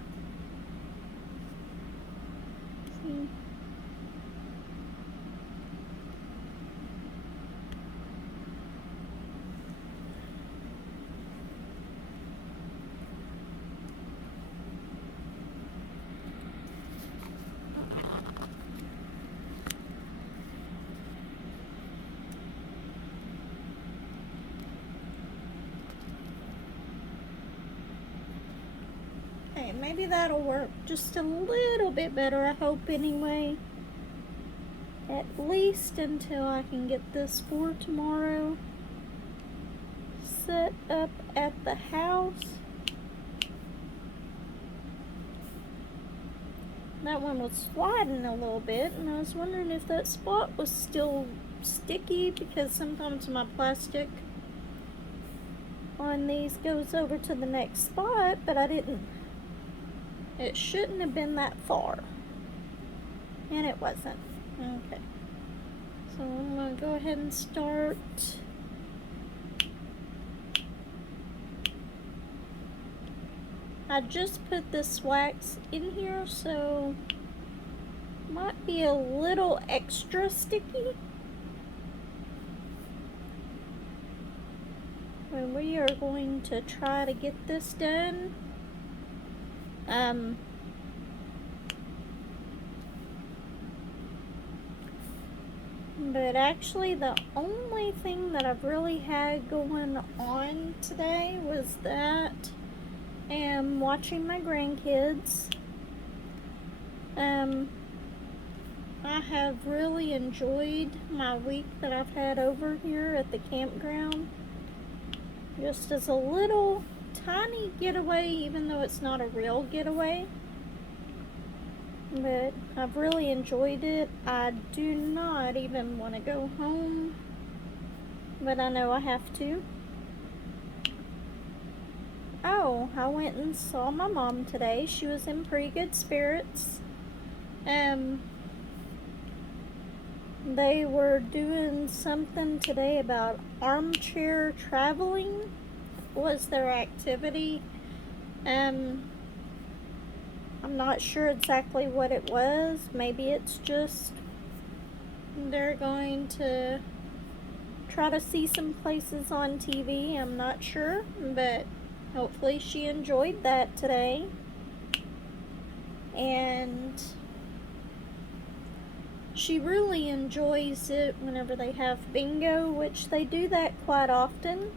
maybe that'll work just a little bit better, I hope anyway. At least until I can get this for tomorrow set up at the house. That one was sliding a little bit, and I was wondering if that spot was still sticky, because sometimes my plastic on these goes over to the next spot, but I didn't. It shouldn't have been that far, and it wasn't. Okay, so I'm going to go ahead and start. I just put this wax in here, so might be a little extra sticky. And we are going to try to get this done. But actually the only thing that I've really had going on today was that and watching my grandkids. I have really enjoyed my week that I've had over here at the campground. Just as a little tiny getaway, even though it's not a real getaway. But I've really enjoyed it. I do not even want to go home, but I know I have to. Oh, I went and saw my mom today. She was in pretty good spirits. They were doing something today about armchair traveling was their activity. I'm not sure exactly what it was. Maybe it's just they're going to try to see some places on TV. I'm not sure, but hopefully she enjoyed that today. And she really enjoys it whenever they have bingo, which they do that quite often.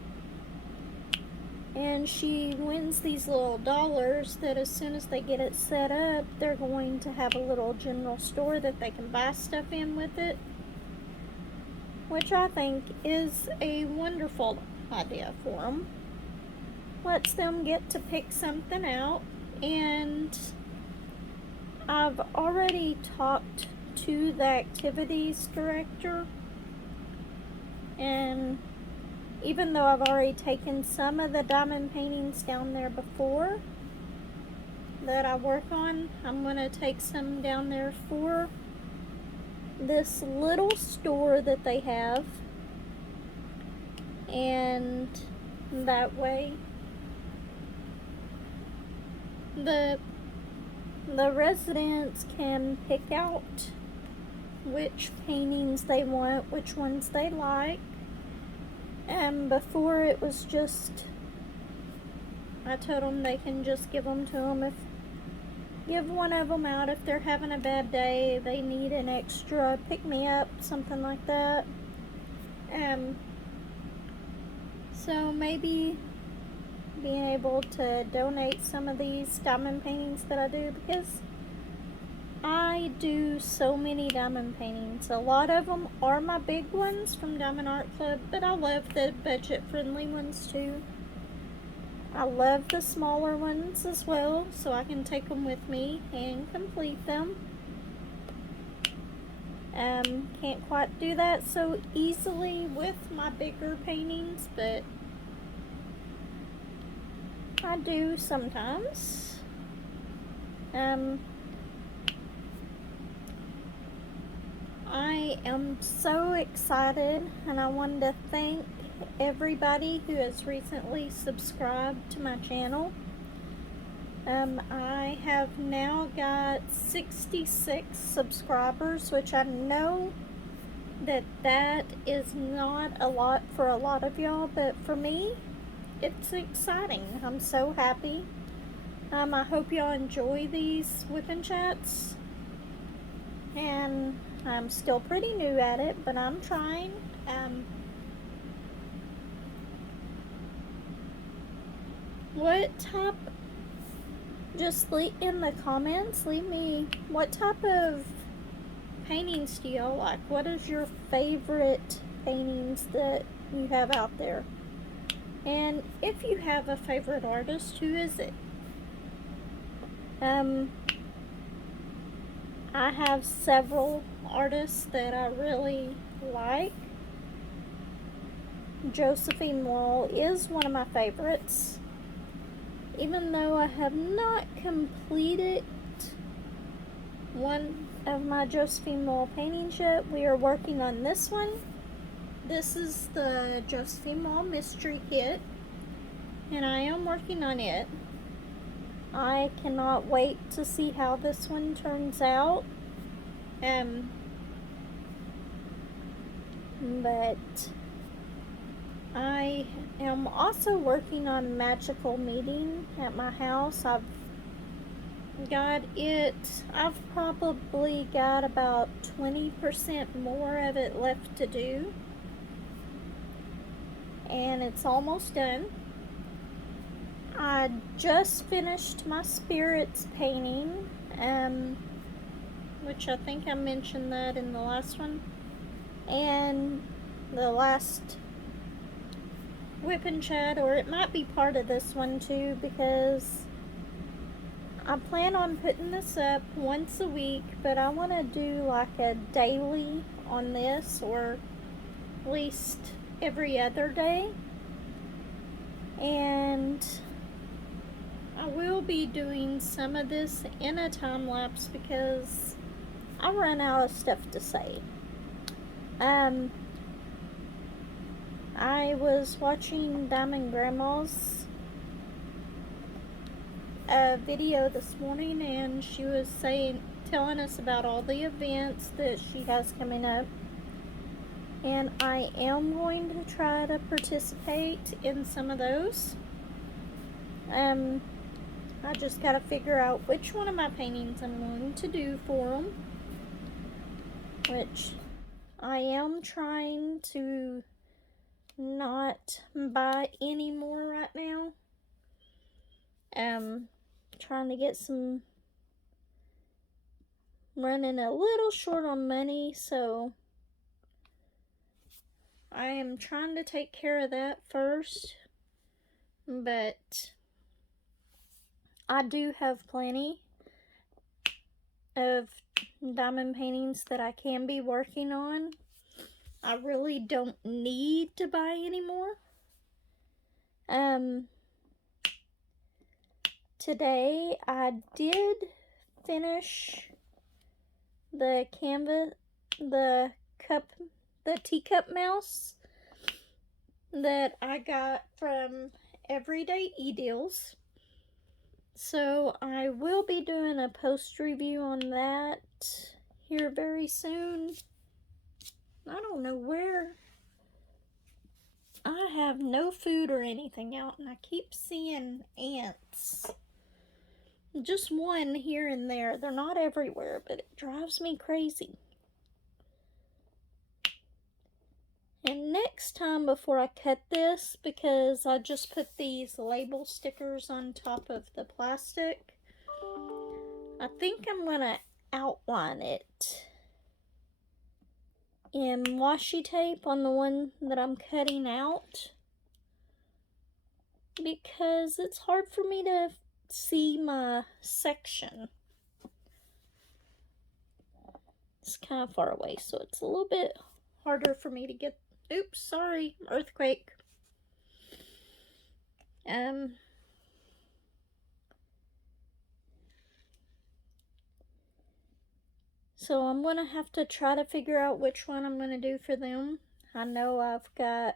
And she wins these little dollars that as soon as they get it set up, they're going to have a little general store that they can buy stuff in with it, which I think is a wonderful idea for them. Lets them get to pick something out, and I've already talked to the activities director, and even though I've already taken some of the diamond paintings down there before that I work on, I'm going to take some down there for this little store that they have, and that way the residents can pick out which paintings they want, which ones they like. And before it was just, I told them they can just give them to them, give one of them out if they're having a bad day, they need an extra pick-me-up, something like that. So maybe being able to donate some of these diamond paintings that I do, because I do so many diamond paintings. A lot of them are my big ones from Diamond Art Club, but I love the budget-friendly ones too. I love the smaller ones as well, so I can take them with me and complete them. Can't quite do that so easily with my bigger paintings, but I do sometimes. I am so excited, and I wanted to thank everybody who has recently subscribed to my channel. I have now got 66 subscribers, which I know that is not a lot for a lot of y'all, but for me, it's exciting. I'm so happy. I hope y'all enjoy these whipping chats, and I'm still pretty new at it, but I'm trying. What type, just in the comments, leave me, what type of paintings do y'all like? What is your favorite paintings that you have out there? And if you have a favorite artist, who is it? I have several artists that I really like. Josephine is one of my favorites. Even though I have not completed one of my Josephine Wall paintings yet, we are working on this one. This is the Josephine Wall Mystery Kit, and I am working on it. I cannot wait to see how this one turns out. But I am also working on Magical Meeting at my house. I've probably got about 20% more of it left to do, and it's almost done. I just finished my spirits painting, which I think I mentioned that in the last one, and the last whip and chat, or it might be part of this one too, because I plan on putting this up once a week, but I want to do like a daily on this, or at least every other day. And I will be doing some of this in a time lapse because I run out of stuff to say. I was watching Diamond Grandma's video this morning, and she was telling us about all the events that she has coming up, and I am going to try to participate in some of those. I just gotta figure out which one of my paintings I'm going to do for them, which I am trying to not buy any more right now, Trying to get some, running a little short on money, so I am trying to take care of that first, but I do have plenty of diamond paintings that I can be working on. I really don't need to buy anymore. Today I did finish the canvas, the teacup mouse that I got from Everyday E-Deals. So I will be doing a post review on that here very soon. I don't know where. I have no food or anything out, and I keep seeing ants. Just one here and there. They're not everywhere, but it drives me crazy. And next time, before I cut this, because I just put these label stickers on top of the plastic, I think I'm gonna outline it in washi tape on the one that I'm cutting out, because it's hard for me to see my section. It's kind of far away, so it's a little bit harder for me to get. Oops, sorry, earthquake. So I'm gonna have to try to figure out which one I'm gonna do for them. I know I've got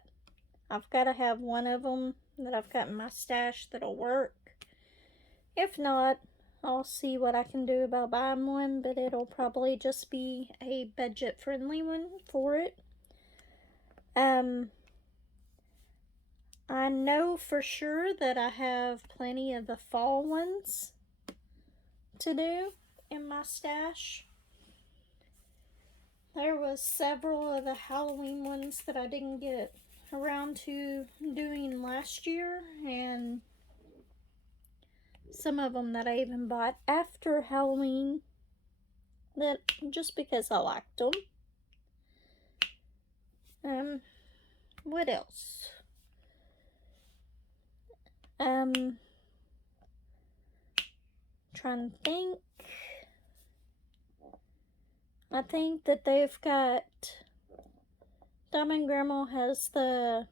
to have one of them that I've got in my stash that'll work. If not, I'll see what I can do about buying one, but it'll probably just be a budget-friendly one for it. I know for sure that I have plenty of the fall ones to do in my stash. There was several of the Halloween ones that I didn't get around to doing last year, and some of them that I even bought after Halloween, that just because I liked them. What else? Trying to think. I think that they've got, Diamond Grandma has the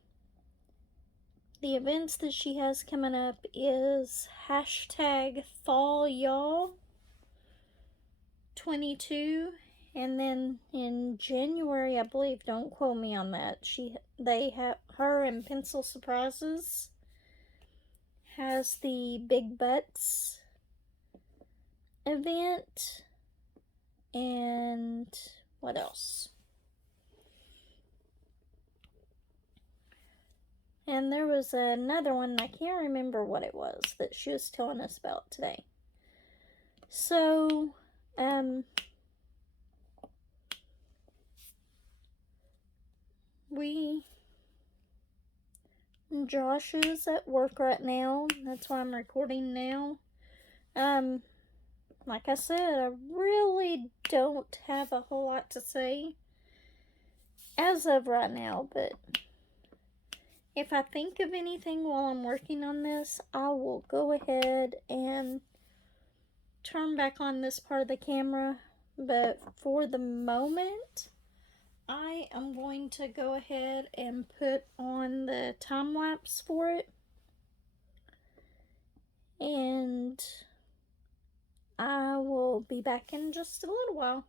events that she has coming up is #FallYall22, and then in January, I believe, don't quote me on that, they have her and Pencil Surprises has the Big Butts event. And what else? And there was another one, I can't remember what it was, that she was telling us about today. So, Josh is at work right now. That's why I'm recording now. Like I said, I really don't have a whole lot to say as of right now, but if I think of anything while I'm working on this, I will go ahead and turn back on this part of the camera. But for the moment, I am going to go ahead and put on the time lapse for it. And I will be back in just a little while.